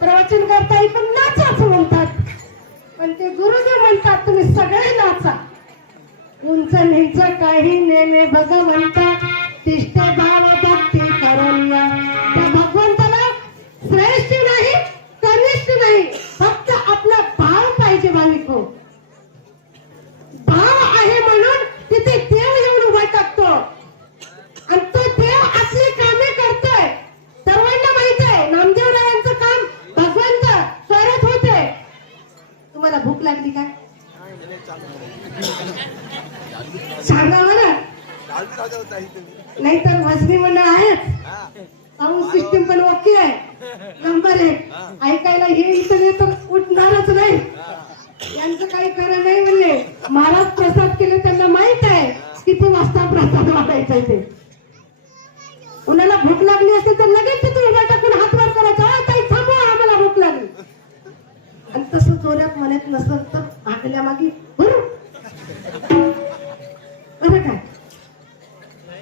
प्रवचन करताय पण नाचाच म्हणतात, पण ते गुरुजी म्हणतात तुम्ही सगळे नाचा. उंच नीच काही नेमे भगवंता, तिष्ठ भाव भक्ती करूया. त्या भगवंताला श्रेष्ठ नाही, कनिष्ठ नाही, फक्त आपला भाव पाहिजे. भाविको, भाव आहे म्हणून तिथे देव येऊन उभा टाकतो आणि तो देव असली कामे करतोय. सर्वांना माहित आहे नामदेवरायांचं काम भगवंत करत होते. तुम्हाला भूक लागली का? सांगा बरं, नाहीतर वजनी मंडळ आहेच, साऊंड सिस्टीम पण ओके आहे, नंबर 1. ऐकायला हे इथं तर उठणारच नाही. यांचं काही खरं नाही म्हणले. महाराज प्रसाद केले, त्यांना माहित आहे किती वाजता प्रसाद वाटायचा ते. कुणाला भूक लागली असेल तर लगेच तिथे उभा टाकून हात वर करायचा, ताई थांबवा आम्हाला भूक लागली. आणि तसं जोरात म्हणत नसेल तर मागल्या मागे बरं काय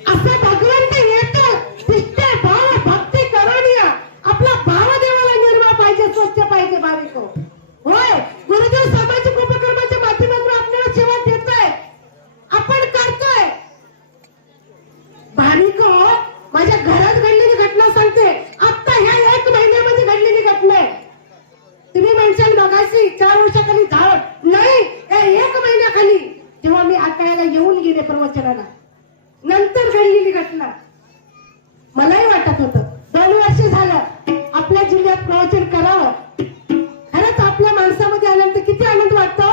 असं भगवंत येतो दिसते. भाव भक्ती करूनिया आपला भाव देवाला निर्मळ पाहिजे, स्वच्छ पाहिजे भाविक. होय, गुरुदेव सामाजिक उपक्रमाच्या माध्यमातून आपल्याला सेवा देतोय, आपण करतोय. भाविक माझ्या घरात घडलेली घटना सांगते. आता ह्या 1 महिन्यामध्ये घडलेली घटना आहे. तुम्ही म्हणशाल मगाशी 4 वर्षाखाली झाड नाही, 1 महिन्याखाली जेव्हा मी आकायला येऊन गेले प्रवचनाला, नंतर घडलेली घटना. मलाही वाटत होतं 2 वर्ष झालं आपल्या जिल्ह्यात प्रवचन करावं. खरंच आपल्या माणसामध्ये आल्यानंतर किती आनंद वाटतो.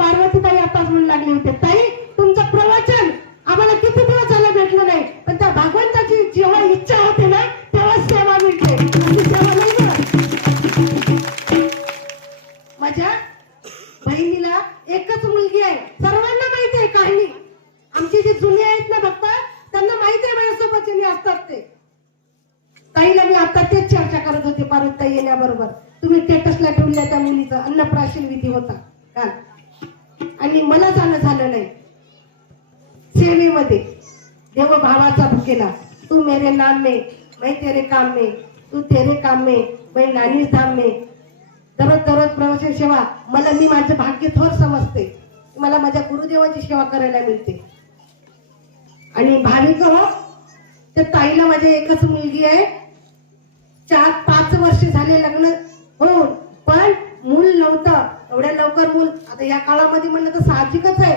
पार्वतीताई आताच म्हणू लागली होते, ताई तुमचं प्रवचन आम्हाला किती दिवस झालं भेटलं नाही, पण त्या भगवंताची जेव्हा इच्छा होते ना तेव्हा सेवा मिळते. अशी सेवा नाही ना. माझ्या बहिणीला एकच मुलगी आहे, सर्वांना माहिती आहे कहाणी. आमचे जे जुने आहेत ना बघता, त्यांना माहिती आहे माझ्यासोबत ज्यांनी असतात ते. ताईला मी आता तेच चर्चा करत होते पार्वतीताई येण्याबरोबर. तुम्ही स्टेटसला ठेवल्या त्या मुलीचा अन्नप्राशन विधी होता काल, आणि मला जाणं झालं नाही. सेवेमध्ये देव भावाचा भुकेला, तू मेरे नाम में मैं तेरे काम में, तू तेरे काम में मैं नानी धाम में. दररोज प्रवचन सेवा मला, मी माझं भाग्य थोर समजते. मला माझ्या गुरुदेवाची सेवा करायला मिळते. आणि भाविक हो, त्या ताईला माझ्या एकच मुलगी आहे. 4-5 वर्ष झाले लग्न होऊन, पण मूल नव्हतं. एवढ्या लवकर मूल आता या काळामध्ये म्हणलं तर साहजिकच आहे.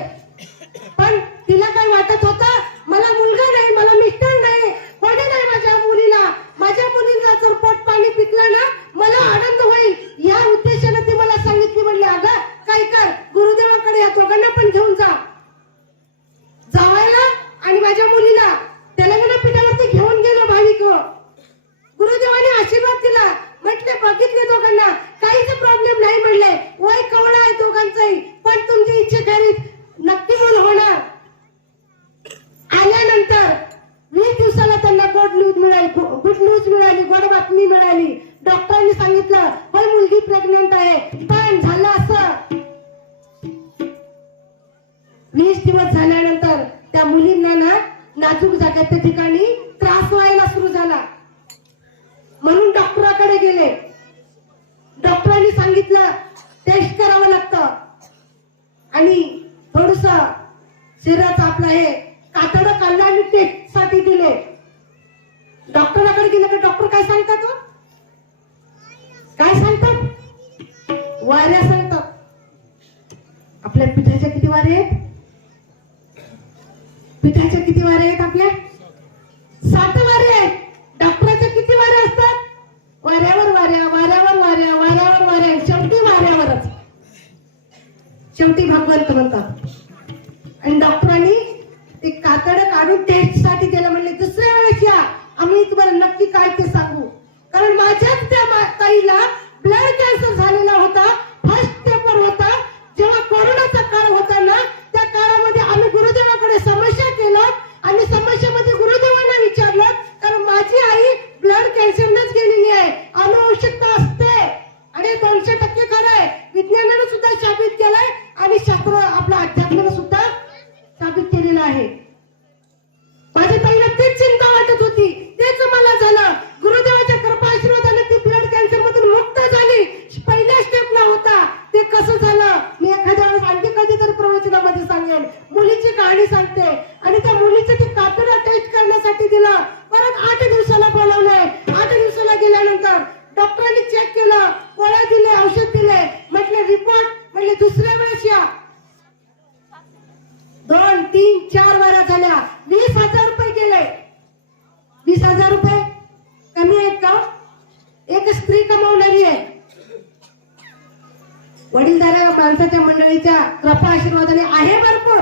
पण तिला काय वाटत होतं, मला मुलगा नाही, मला मिस्टर नाही, कोणी नाही माझ्या मुलीला. माझ्या मुलीला जर पोट पाणी पिकलं ना मला आनंद होईल, या उद्देशाने ती मला सांगितली. म्हणले अगं काय कर, गुरुदेवाकडे या दोघांना पण घेऊन जा. जावायला आणि माझ्या मुलीला तेलंगणा पीठावरती घेऊन गेलो भाविक. गुरुदेवाने आशीर्वाद दिला. म्हटले बघितले दोघांना, काहीच प्रॉब्लेम नाही म्हणले. वय कवळा आहे दोघांचंही, पण तुमची इच्छेखेरीज नक्की मूल होणार. आल्यानंतर 20 दिवसाला त्यांना गुड न्यूज मिळाली, गोड बातमी मिळाली. डॉक्टरांनी सांगितलं होय मुलगी प्रेग्नेंट आहे. पण झालं असं, 20 दिवस झाल्यानंतर त्या मुलींना ना नाजूक जागेच्या ठिकाणी त्रास व्हायला सुरू झाला. म्हणून डॉक्टराकडे गेले. डॉक्टरांनी सांगितलं टेस्ट करावं लागतं, आणि थोडस शरीराचं आपलं हे कातडं काढलं आणि टेस्ट साठी दिले. डॉक्टराकडे गेलं की डॉक्टर काय सांगतात, काय सांगतात, वाऱ्या सांगतात. आपल्या पिठाच्या किती वारे आहेत, पिठाच्या किती वारे आहेत, आपल्या 7 वारे आहेत. डॉक्टराच्या किती वारे असतात, वाऱ्यावर वाऱ्या, वाऱ्यावर वाऱ्या, वाऱ्यावर वाऱ्या, शेवटी वाऱ्यावरच, शेवटी भगवंत म्हणतात. आणि डॉक्टरांनी ते कातड काढून टेस्ट साठी दिलं. म्हणले दुसऱ्या वेळेस या, आम्ही तुम्हाला नक्की काय ते सांगू. कारण माझ्याच त्या ताईला ब्लड कॅन्सर झालेला होता, फर्स्ट पेपर होता. जेव्हा कोरोनाचा काळ होता ना, त्या काळामध्ये आम्ही गुरुदेवाकडे समस्या केलं, आणि समस्येमध्ये गुरुदेवांना विचारलं, कारण माझी आई ब्लड कॅन्सरनच गेलेली आहे, अनुवंशिकता असते. आणि 200% खरं आहे, विज्ञानानं सुद्धा साबित केलंय, आणि शास्त्र आपलं अध्यात्मानं सुद्धा साबित केलेलं आहे. माझ्या ताईला तेच चिंता वाटत होती, तेच मला झालं. गुरुदेवाच्या कृपा आशीर्वादाने ती ब्लड कॅन्सर मधून मुक्त झाली. पहिल्या स्टेपला होता. ते कसं झालं मी एखाद्या वेळेस आणखी कधीतरी प्रवचनामध्ये सांगेन. मुलीची कहाणी सांगते. आणि त्या मुलीचं ते कातडं टेस्ट करण्यासाठी दिलं. परत 8 दिवसाला बोलवलंय. 8 दिवसाला गेल्यानंतर डॉक्टरांनी चेक केलं, गोळ्या दिले, औषध दिले. म्हटले रिपोर्ट, म्हणले दुसऱ्या वेळेस या. 2, 3, 4 वारा झाल्या. 20,000 रुपये गेले. 20,000 रुपये कमी आहेत का? एक स्त्री कमावणारी आहे. वडीलधाऱ्या माणसाच्या मंडळीच्या कृपा आशीर्वादाने आहे भरपूर.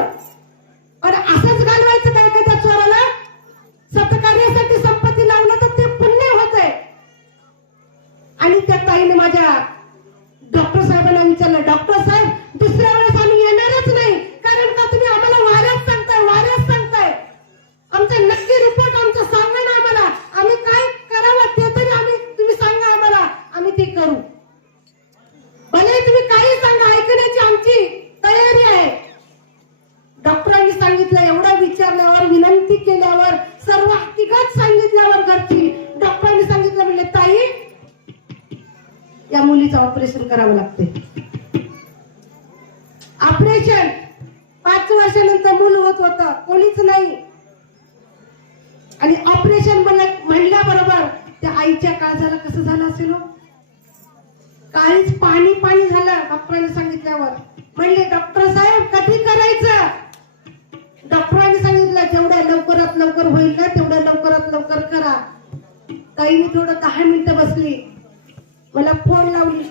पण असंच घालवायचं काय का त्या चोराला? सत्कार्यासाठी संपत्ती लावलं तर ते पुण्य होतंय. आणि त्या ताईने माझ्या डॉक्टर साहेबांना विचारलं, डॉक्टर साहेब सांगितलं, एवढं विचारल्यावर, विनंती केल्यावर, सर्व हकीकत सांगितल्यावर घरची डॉक्टरांनी सांगितलं, म्हणले ताई या मुलीचं ऑपरेशन करावं लागते. ऑपरेशन 5 वर्षानंतर मूल होत होतं, कोणीच नाही. आणि ऑपरेशन म्हणल्याबरोबर त्या आईच्या काळजाला कसं झालं असेल हो? काळीच पाणी पाणी झालं डॉक्टरांनी सांगितल्यावर. म्हणले डॉक्टर साहेब कधी करायचं? डॉक्टरांनी सांगितलं जेवढ्या लवकरात लवकर होईल ना तेवढ्या लवकरात लवकर करा. ताईने थोडं 10 मिनिटं बसली, मला फोन लावली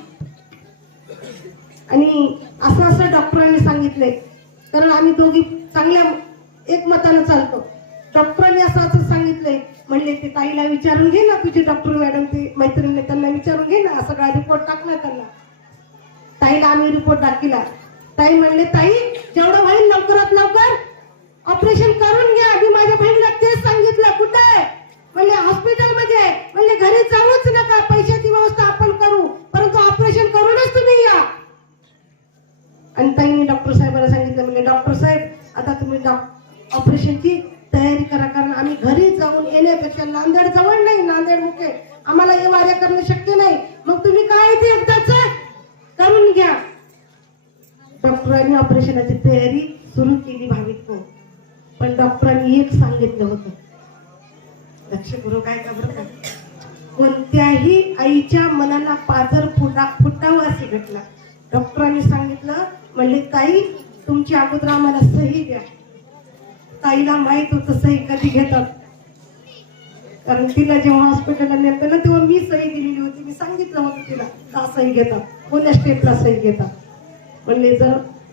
आणि असं डॉक्टरांनी सांगितले. कारण आम्ही दोघी चांगल्या एकमतानं चालतो. डॉक्टरांनी असं सांगितलंय. म्हणले ते ताईला विचारून घे ना, तुझी डॉक्टर मॅडम ते मैत्रिणी त्यांना विचारून घे ना. सगळा रिपोर्ट टाकला त्यांना. ताईला आम्ही रिपोर्ट टाकला. ताई म्हणले ताई जेवढं होईल लवकरात लवकर ऑपरेशन करून घ्या. मी माझ्या बहिणीला तेच सांगितलं. कुठे आहे? म्हणले हॉस्पिटलमध्ये. म्हणले घरी जाऊच नका, पैशाची व्यवस्था आपण करू, परंतु ऑपरेशन करूनच तुम्ही या. आणि ताईने डॉक्टर साहेबांना सांगितलं. म्हणले डॉक्टर साहेब आता तुम्ही ऑपरेशनची तयारी करा, कारण आम्ही घरी जाऊन येण्यापेक्षा नांदेड जवळ नाही, नांदेड मुके आम्हाला हे वाऱ्या करणं शक्य नाही. मग तुम्ही काय ते एकदाच करून घ्या. डॉक्टरांनी ऑपरेशनाची तयारी सुरू केली भाविक. पण डॉक्टरांनी एक सांगितलं होतं, लक्षपूर्वक काय का बरं, कोणत्याही आईच्या मनाला पाजर फुटावं अशी घटना. डॉक्टरांनी सांगितलं, म्हणले ताई तुमची अगोदर आम्हाला सही द्या. ताईला माहित होतं सही कधी घेतात, कारण तिला जेव्हा हॉस्पिटलला नेलं ना तेव्हा मी सही दिलेली होती. मी सांगितलं होतं तिला का सही घेतात, कोणत्या स्टेपला सही घेतात. म्हणले जर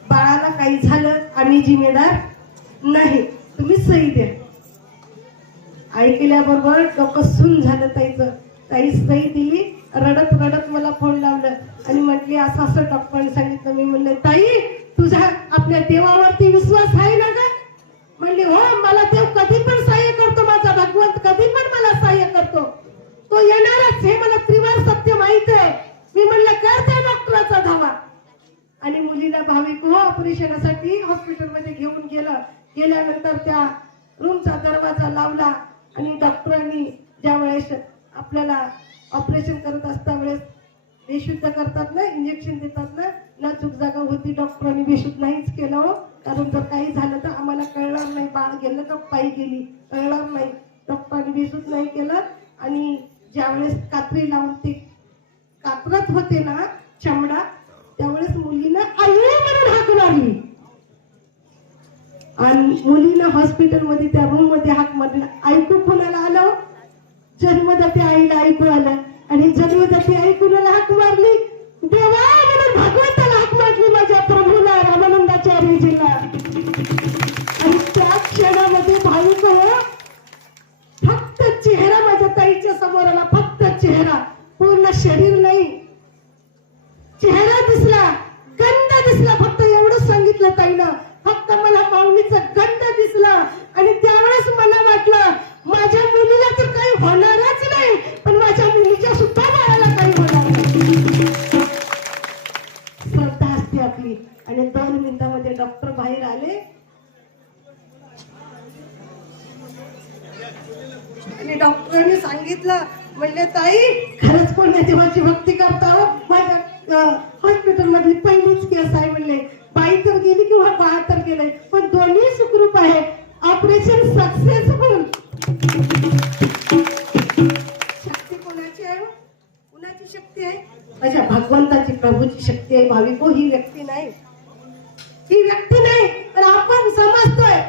बाळाला काही झालं आम्ही जिम्मेदार नाही, तुम्ही सही द्या. ऐकल्याबरोबर डोकं सुन्न झालं ताईचं. ताई सही दिली, रडत रडत मला फोन लावलं आणि म्हटली असं डॉक्टरांनी सांगितलं. मी म्हणले ताई तुझा आपल्या देवावरती विश्वास आहे ना का? म्हणले हो, मला देव कधी पण सहाय्य करतो, माझा भगवंत कधी पण मला सहाय्य करतो, तो येणारच हे मला त्रिवार सत्य माहित आहे. मी म्हणलं कर त्या डॉक्टराचा धावा. आणि मुलीला भाविक हो ऑपरेशनासाठी हॉस्पिटलमध्ये घेऊन गेल्यानंतर त्या रूमचा दरवाजा लावला आणि डॉक्टरांनी ज्या वेळेस आपल्याला ऑपरेशन करत असता वेळेस बेशुद्ध करतात ना, इंजेक्शन देतात ना, नाजूक जागा होती. डॉक्टरांनी बेशुद्ध नाहीच केलं हो, कारण जर काही झालं तर आम्हाला कळणार नाही. बाळ गेलं तर पायी गेली कळणार नाही. डॉक्टरांनी बेशुद्ध नाही केलं. आणि ज्यावेळेस कात्री लावून ते कात्रत होते ना चमडा, त्यावेळेस मुलीनं आयु म्हणून हाक मारली. आणि मुलीनं हॉस्पिटलमध्ये त्या रूम मध्ये हाक मारली. ऐकू कोणाला आलं? जन्मदाती आईला ऐकू आलं. आणि जन्मदाती आई कुणाला हाक मारली? देवा म्हणून भगवंताला हाक मारली, माझ्या प्रभूला, रामानंदाचार्यजीला. आणि त्या क्षणामध्ये भाविक फक्त चेहरा माझ्या ताईच्या समोर आला. फक्त चेहरा, पूर्ण शरीर नाही, चेहरा दिसला, गंध दिसला. फक्त एवढंच सांगितलं ताईनं, फक्त मला पाहुणीचा गंध दिसला. आणि त्यावेळेस मला वाटलं माझ्या मुलीला तर काही होणारच नाही, पण माझ्या मुलीच्या सुद्धा बाळाला काही होणार नाही. श्रद्धा असते आपली. आणि 2 मिनिटांमध्ये डॉक्टर बाहेर आले आणि डॉक्टरांनी सांगितलं, म्हणले ताई खरंच कोणत्या देवाची भक्ती करता हो, माझ्या हॉस्पिटल मधली पहिलीच केस आहे. म्हणले बाई तर गेली किंवा बाळ तर गेलंय, पण दोन्ही सुखरूप आहे. Operation successful. शक्ती कोणाची आहे? कुणाची शक्ती आहे? माझ्या भगवंताची, प्रभूची शक्ती आहे. भाविको ही व्यक्ती नाही, ही व्यक्ती नाही. पण आपण समजतोय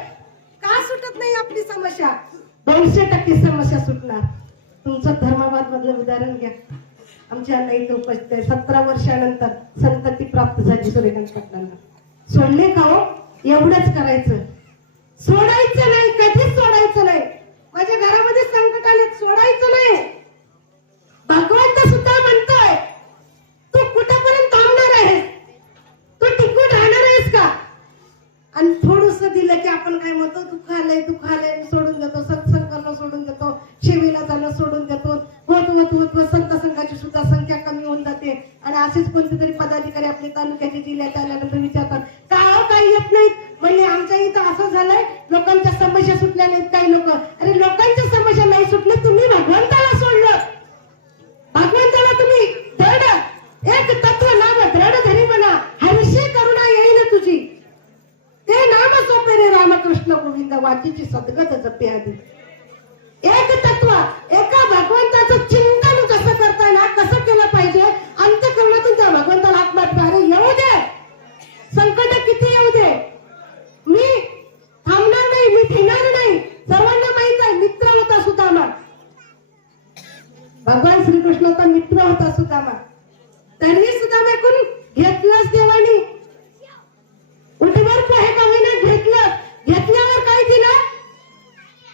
का सुटत नाही आपली समस्या? 200% समस्या सुटणार. तुमचं धर्माबाद मधलं उदाहरण घ्या. आमच्या नाही तो 17 वर्षानंतर संतती प्राप्त झाली सूर्यकांत पाटलांना. सोडले का हो? एवढंच करायचं, सोडायचं नाही, कधीच सोडायचं नाही. माझ्या घरामध्ये संकट आले, सोडायचं नाही. भगवंत सुद्धा म्हणतोय तू कुठेपर्यंत थांबणार आहेस? तू टिकून राहणार आहेस का? आणि थोडस दिलं की आपण काय म्हणतो, दुखालय सोडून देतो, सत्संग करणं सोडून देतो, सेवेला जाणं सोडून देतो. होत संत संघाची सुद्धा संख्या कमी होऊन जाते. आणि असेच कोणते तरी पदाधिकारी आपले तालुक्याचे जिल्ह्यात आल्यानंतर विचारतात का हो काही येत नाहीत? म्हणजे आमच्या इथं असं झालंय लोकांच्या समस्या सुटल्या नाहीत काही लोक. अरे लोकांच्या समस्या नाही सुटल्या, तुम्ही भगवंताला सोडलं. भगवंताला तुम्ही दृढ एक तत्व नाम दृढ धरी म्हणा, हरशी करुणा येईल तुझी. ते नाम सोपे रे रामकृष्ण गोविंद, वाचीची सद्गत जपे आधी. एक तत्व एका भगवंताचं चिंतन कसं करताय ना, कसं केलं पाहिजे, अंतःकरणातून त्या भगवंताला हाक मारता. अरे येऊ दे, संकट किती येऊ दे, मी थांबणार नाही, मी भिणार नाही. सर्वांना माहित आहे मित्र होता सुदामा, भगवान श्रीकृष्णाचा मित्र होता सुदामा. तरीही सुदामाकडून घेतलंच देवानी. उठवर पोहे का होईना घेतलं. घेतल्यावर काय दिलं?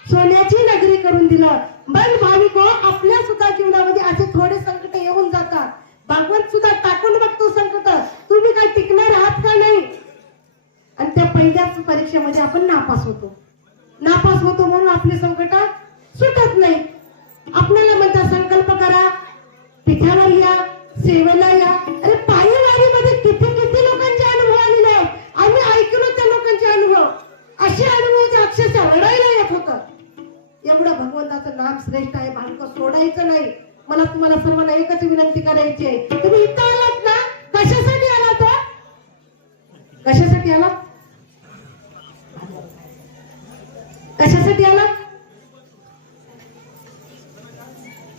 सोन्याची नगरी करून दिलं. पण भाविको, आपल्या सुद्धा जीवनामध्ये असे थोडे संकट येऊन जातात. भगवंत सुद्धा टाकून बघतो संकट. तुम्ही काय टिकणार आहात का नाही? आणि त्या पहिल्याच परीक्षेमध्ये आपण नापास होतो. नापास होतो म्हणून आपले संकट सुटत नाही. आपल्याला म्हणतात संकल्प करा, पिठावर या, सेवेला या. अरे पायी वारीमध्ये किती किती लोकांचे अनुभव आलेले आहेत. आम्ही ऐकलो त्या लोकांचे अनुभव. असे अनुभव अक्षरशः रडायला येत होतं. एवढं भगवंताचं नाम श्रेष्ठ आहे, भांडक सोडायचं नाही. मला तुम्हाला सर्वांना एकच विनंती करायची आहे, तुम्ही इथं आलात ना, कशासाठी आलात? कशासाठी आलात? कशासाठी आलात?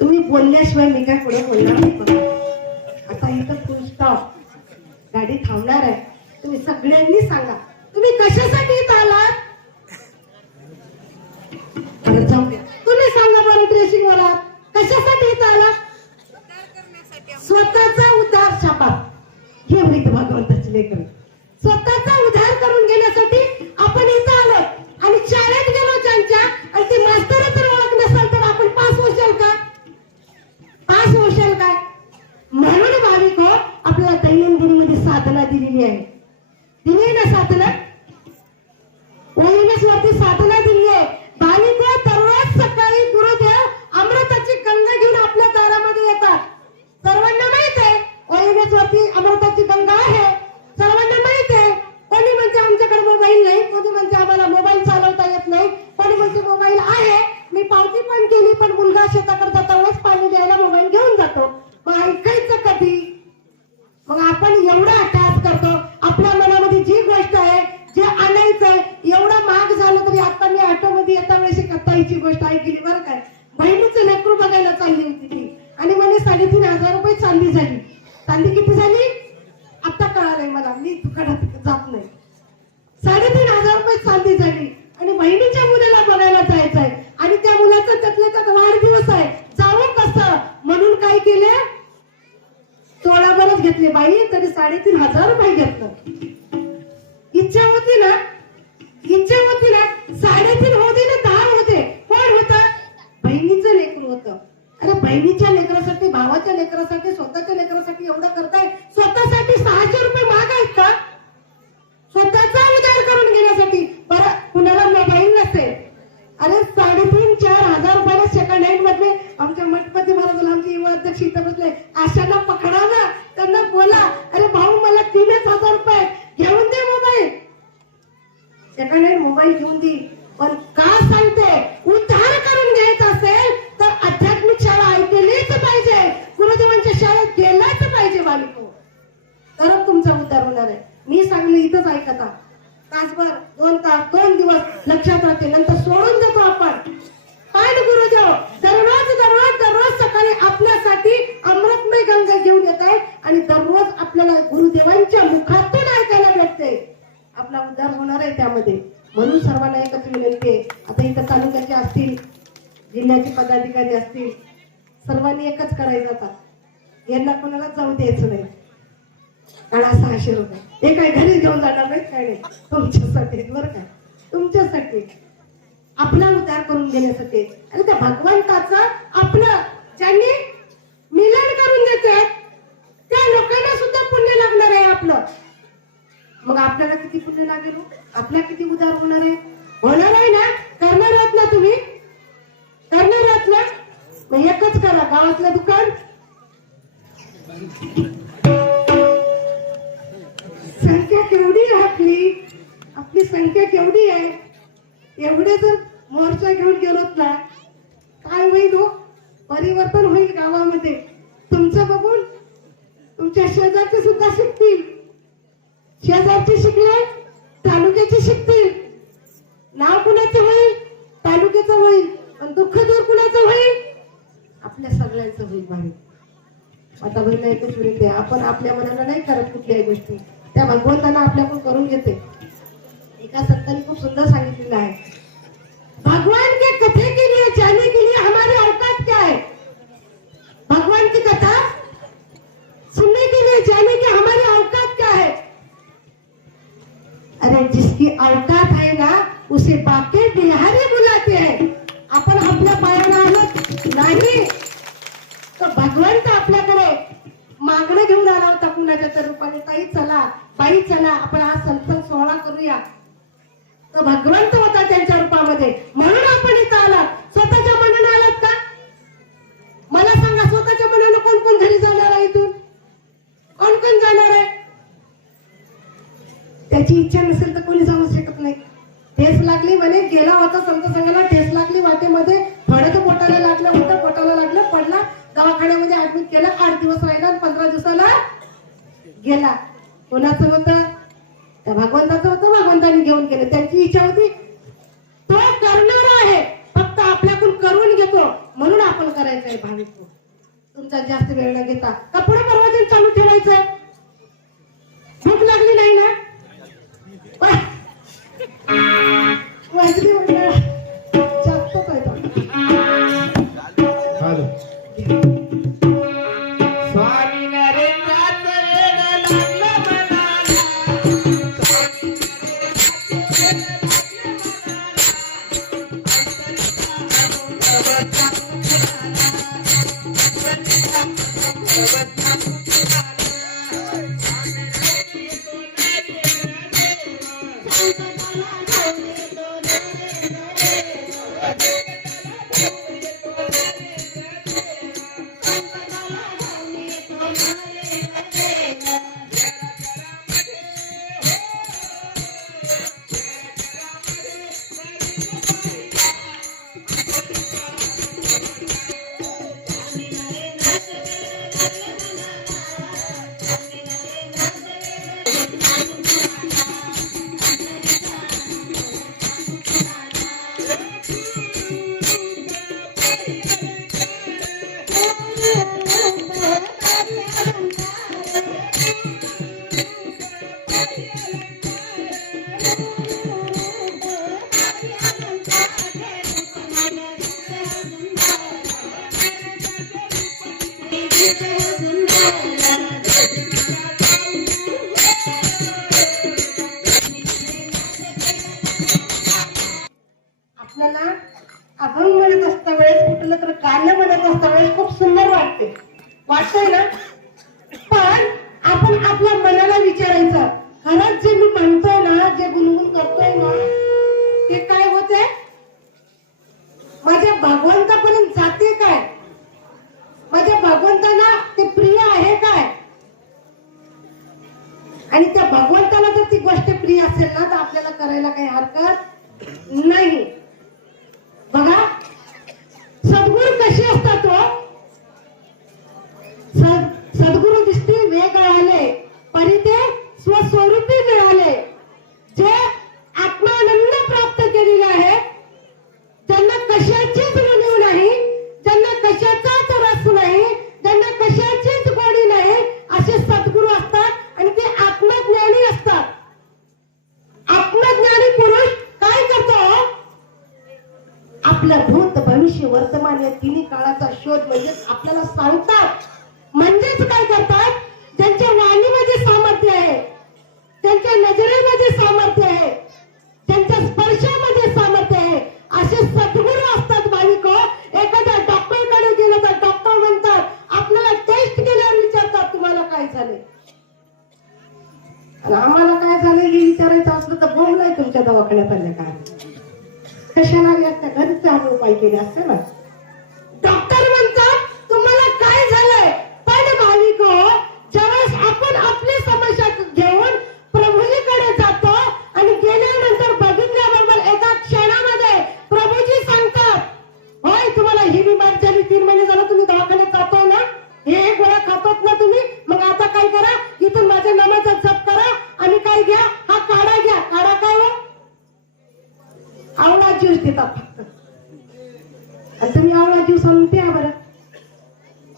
तुम्ही बोलल्याशिवाय मी काय पुढे बोलणार नाही. बघा आता इथं फुल स्टॉप, गाडी थांबणार आहे. तुम्ही सगळ्यांनी सांगा, तुम्ही कशासाठी इथं आलात? तुम्ही सांगा बरं, ड्रेसिंग वर कशासाठी इथं आलात? स्वतःचा उद्धार. शाबास, हे होईल भगवंताचे लेकरं. स्वतःचा उद्धार करून घेण्यासाठी आपण इथं आलो. आणि शाळेत गेलो ज्यांच्या, आणि ती मास्तर जर ओळख नसेल तर आपण पास होशाल का? पास होशाल काय? म्हणून भाविक हो, आपल्याला दैनंदिन मध्ये साधना दिलेली आहे. दिली ना साधना? ओएमएस वरती साधना दिली आहे. भाविक हो, दररोज सकाळी गुरुदेव अमृताची गंगा घेऊन आपल्या दारामध्ये येतात. सर्वांना माहित आहे ओएमएस वरती अमृताची गंगा आहे. सर्वांना माहित आहे. कोणी म्हणते आमच्याकडे मोबाईल नाही, कोणी म्हणते आम्हाला मोबाईल चालवता येत नाही, कोणी म्हणते मोबाईल आहे, मी पावती पण केली, पण मुलगा शेताकडे जातानाच पाणी द्यायला मोबाईल घेऊन जातो. मग ऐकायचं कधी? मग आपण एवढा अभ्यास करतो. आपल्या मनामध्ये जी गोष्ट आहे, जे आणायचंय, एवढं महाग झालं तरी. आता मी ऑटोमध्ये येता वेळेस कथाईची गोष्ट ऐकली बरं काय. बहिणीचं लेकरू बघायला चालली होती ती, आणि म्हणे 3,500 रुपये चांदी झाली. चांदी किती झाली आता कळालंय मला, मी दुकानात जात नाही. 3,500 रुपये चांदी झाली, आणि बहिणीच्या मुलाला बघायला जायचंय, आणि त्या मुलाचा त्यातल्या त्यात वाढदिवस आहे. जावं कसं म्हणून काय केले, तोळाभरच घेतले. बाई तरी 3,500 रुपये घेतलं. इच्छा होती ना, इच्छा होती ना, 3.5 होते ना 10 होते. कोण होतं? बहिणीचं लेकरू होतं. अरे बहिणीच्या लेकरासाठी, भावाच्या लेकरासाठी, स्वतःच्या लेकरासाठी एवढं करताय. स्वतःसाठी 600 रुपये महाग आहेत का? स्वतःचा उद्धार करून घेण्यासाठी. बरं, कुणाला मोबाईल नसेल, अरे 3,500-4,000 रुपयाला सेकंड हँड मधले. आमच्या मठपती महाराजाला आमचे युवा अध्यक्ष इथं बसले, आशाला पकडा ना, त्यांना बोला, अरे भाऊ मला 3,000 रुपये घेऊन दे मोबाईल. सेकंड हँड मोबाईल घेऊन दे. पण का सांगते, उद्धार करून घ्यायचा असेल तर आध्यात्मिक शाळा ऐकलीच पाहिजे, गुरुदेवांच्या शाळेत गेलाच पाहिजे बालिको, तरच तुमचा उद्धार होणार आहे. मी सांगलं इथंच ऐकता, तासभर 2 तास 2 दिवस लक्षात राहते, नंतर सोडून देतो आपण. पण गुरुदेव दररोज दररोज दररोज सकाळी आपल्यासाठी अमृतमय गंगा घेऊन येत आहे, आणि दररोज आपल्याला गुरुदेवांच्या मुखातून ऐकायला भेटते. आपला उद्धार होणार आहे त्यामध्ये. म्हणून सर्वांना एकच विनंती आहे, आता इथं तालुक्याचे असतील, जिल्ह्याचे पदाधिकारी असतील, सर्वांनी एकच करायचं. आता यांना कोणाला जाऊ द्यायचं नाही. आणि 600 रुपये हे काय घरी घेऊन जाणार नाही, काय नाही, तुमच्यासाठी बरं का, तुमच्यासाठी, आपला उद्धार करून घेण्यासाठी. आणि त्या भगवंताचं आपलं ज्यांनी मिलन करून देते त्या लोकांना सुद्धा पुण्य लागणार आहे आपलं. मग आपल्याला किती पुण्य लागेल, आपल्या किती उद्धार होणार आहे? होणार आहे ना? करणार आहात ना तुम्ही? करणार आहात ना? मग एकच करा, गावातलं दुकान, संख्या केवढी आहे आपली, आपली संख्या केवढी आहे. एवढे जर मोर्चा घेऊन गेलोत ना, काय होईल हो, परिवर्तन होईल गावामध्ये. तुमचं बघून तुमच्या शेजारचे सुद्धा शिकतील. शेजारचे शिकले तालुक्याचे शिकतील. नाव कुणाचं होईल? तालुक्याचं होईल. पण दुःख दूर कुणाचं होईल? आपल्या सगळ्यांचं होईल. भावी आता बहिण एकच विनंती आहे, आपण आपल्या मनाला नाही करत कुठल्याही गोष्टी, त्या भगवंतांना आपल्याकडून करून घेते. एका संतांनी खूप सुंदर सांगितलेलं आहे, भगवान के कथे के लिए जाने के लिए हमारी औकात क्या है? भगवान की कथा सुनने के लिए जाने की हमारी औकात क्या है? अरे जिसकी औकात है ना, उसे बाके बिहारी बुलाते हैं. आपण आपल्या पायाला आलो नाही तर भगवंत आपल्याकडे मागणं घेऊन आला होता कुणाच्या तर रूपाने, ताई चला, बाई चला, आपण हा संत सोहळा करूया. तो भगवंत होता त्यांच्या रूपामध्ये, म्हणून आपण इथं आलात. स्वतःच्या मनानं आलात का? मला सांगा, स्वतःच्या मनानं कोण कोण घरी जाणार आहे? इथून कोण कोण जाणार आहे? त्याची इच्छा नसेल तर कोणी जाऊ शकत नाही. ठेस लागली म्हणे, गेला होता संत संघाला, ठेस लागली वाटेमध्ये, थोडं तर पोटाला लागलं होतं, पोटाला लागलं, पडला, दवाखान्यामध्ये ऍडमिट केलं. 8 दिवस राहिला आणि 15 दिवसाला गेला. कोणाचं होतं? त्या भगवंताचं होतं. भगवंताने घेऊन गेलं. त्यांची इच्छा होती, तो करणार आहे, फक्त आपल्याकडून करून घेतो, म्हणून आपण करायचंय. भाविक तुमचा जास्त वेळ न घेता कपडे प्रवचन चालू ठेवायचं. भूक लागली नाही ना? वाजली म्हणलं जास्त पाहिजे. स्वामी नरेंद्राचं वेड लागलं आपल्याला अभंग म्हणत असता वेळेस, कुठलं तर गाणं म्हणत असता वेळेस खूप सुंदर वाटतंय ना. पण आपण आपल्या मनाला विचारायचं, खरंच जे मी म्हणतोय ना, जे गुणगुण करतोय ना, ते काय होते? माझ्या भगवंतापर्यंत जाते काय? माझ्या भगवंताला ते प्रिय आहे काय? आणि त्या भगवंताला जर ती गोष्ट प्रिय असेल ना, तर आपल्याला करायला काही हरकत नाही. बघा, सद्गुरू कसे असतात हो? सद्गुरू दिसते वेगळे, परी ते स्वस्वरूपी मिळाले. जे आत्मानंद प्राप्त केलेले आहे, ज्यांना कशाचीच जाणीव नाही, ज्यांना कशाचाच रस नाही, ज्यांना कशाचीच गोडी नाही, असे सद्गुरू असतात. आणि ते आत्मज्ञानी असतात. आत्मज्ञानी पुरुष काय करतो? आपलं भूत, भविष्य, वर्तमान या तिन्ही काळाचा शोध म्हणजे आपल्याला सांगतात. म्हणजेच काय करतात? ज्यांच्या वाणीमध्ये सामर्थ्य आहे, त्यांच्या नजरेमध्ये सामर्थ्य आहे, त्यांच्या स्पर्शामध्ये सामर्थ्य आहे, असे सद्गुरू असतात. भाविको, एखाद्या डॉक्टरकडे गेलं तर डॉक्टर म्हणतात, आपल्याला टेस्ट केल्यावर विचारतात तुम्हाला काय झाले. आणि आम्हाला काय झालं हे विचारायचं असलं तर बोंब नाही तुमच्या दवाखान्यात आल्या काय, कशाला आल्या, त्या घरीच आम्ही उपाय केले असते ना. डॉक्टर म्हणतात तुम्हाला काय झालंय. पण भाविको, ज्यावेळेस आपण आपली समस्या घेऊन प्रभूजीकडे जातो आणि गेल्यानंतर बघितल्याबरोबर एका क्षणामध्ये ज्यूस देतात फक्त. आणि तुम्ही आवळा ज्यूस आणून प्या बरं,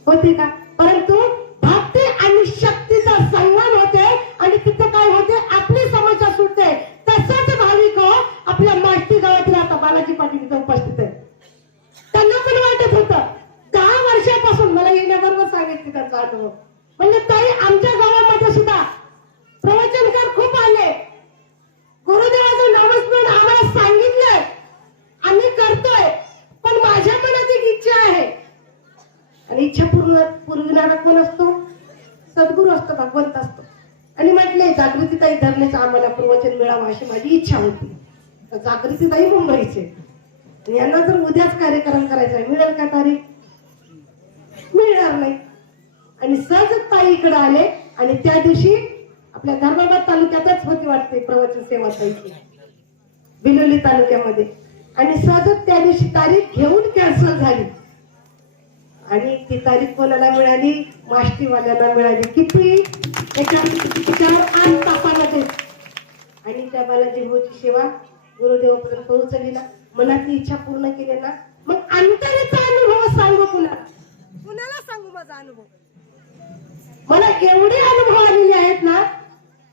होते का? परंतु भक्ती आणि शक्तीचा संगम होते आणि तिथं काय होते, आपली समस्या सुटते. तसंच भाविक हो आपल्या माष्टी गावातील आता बालाजी पाटील इथं उपस्थित आहे. त्यांना पण वाटत होतं 10 वर्षापासून, मला येण्याबरोबर सांगितले त्यांचा अनुभव. म्हणजे ताई आमच्या गावामध्ये सुद्धा प्रवचनकार खूप आले, गुरुदेवाचं नामस्मरण आम्हाला सांगितलंय, आम्ही करतोय, पण माझ्या मनात एक इच्छा आहे. आणि इच्छा पुरविणारा कोण असतो? सद्गुरू असतो, भगवंत असतो. आणि म्हटले जागृतीताई धरण्याचं आम्हाला प्रवचन मिळावं अशी माझी इच्छा होती. तर जागृतीताई मुंबईचे, आणि यांना जर उद्याच कार्यक्रम करायचा आहे, मिळेल का तारीख? मिळणार नाही. आणि सहजच ताई इकडे आले आणि त्या दिवशी आपल्या धर्माबाद तालुक्यातच होती वाटते प्रवचन सेवा ताईची, बिलोली तालुक्यामध्ये. आणि सहजच त्या दिवशी तारीख घेऊन कॅन्सल झाली. आणि ती तारीख कोणाला मिळाली? माष्टीवाल्याला मिळाली. किती? 4-8 तासामध्ये. आणि त्या बालाजी भाऊची सेवा गुरुदेवापर्यंत पोहोचली ना, मनातली इच्छा पूर्ण केली ना, मग अंतरेचा अनुभव सांगू कुणाला सांगू माझा अनुभव? मला एवढे अनुभव आलेले आहेत ना,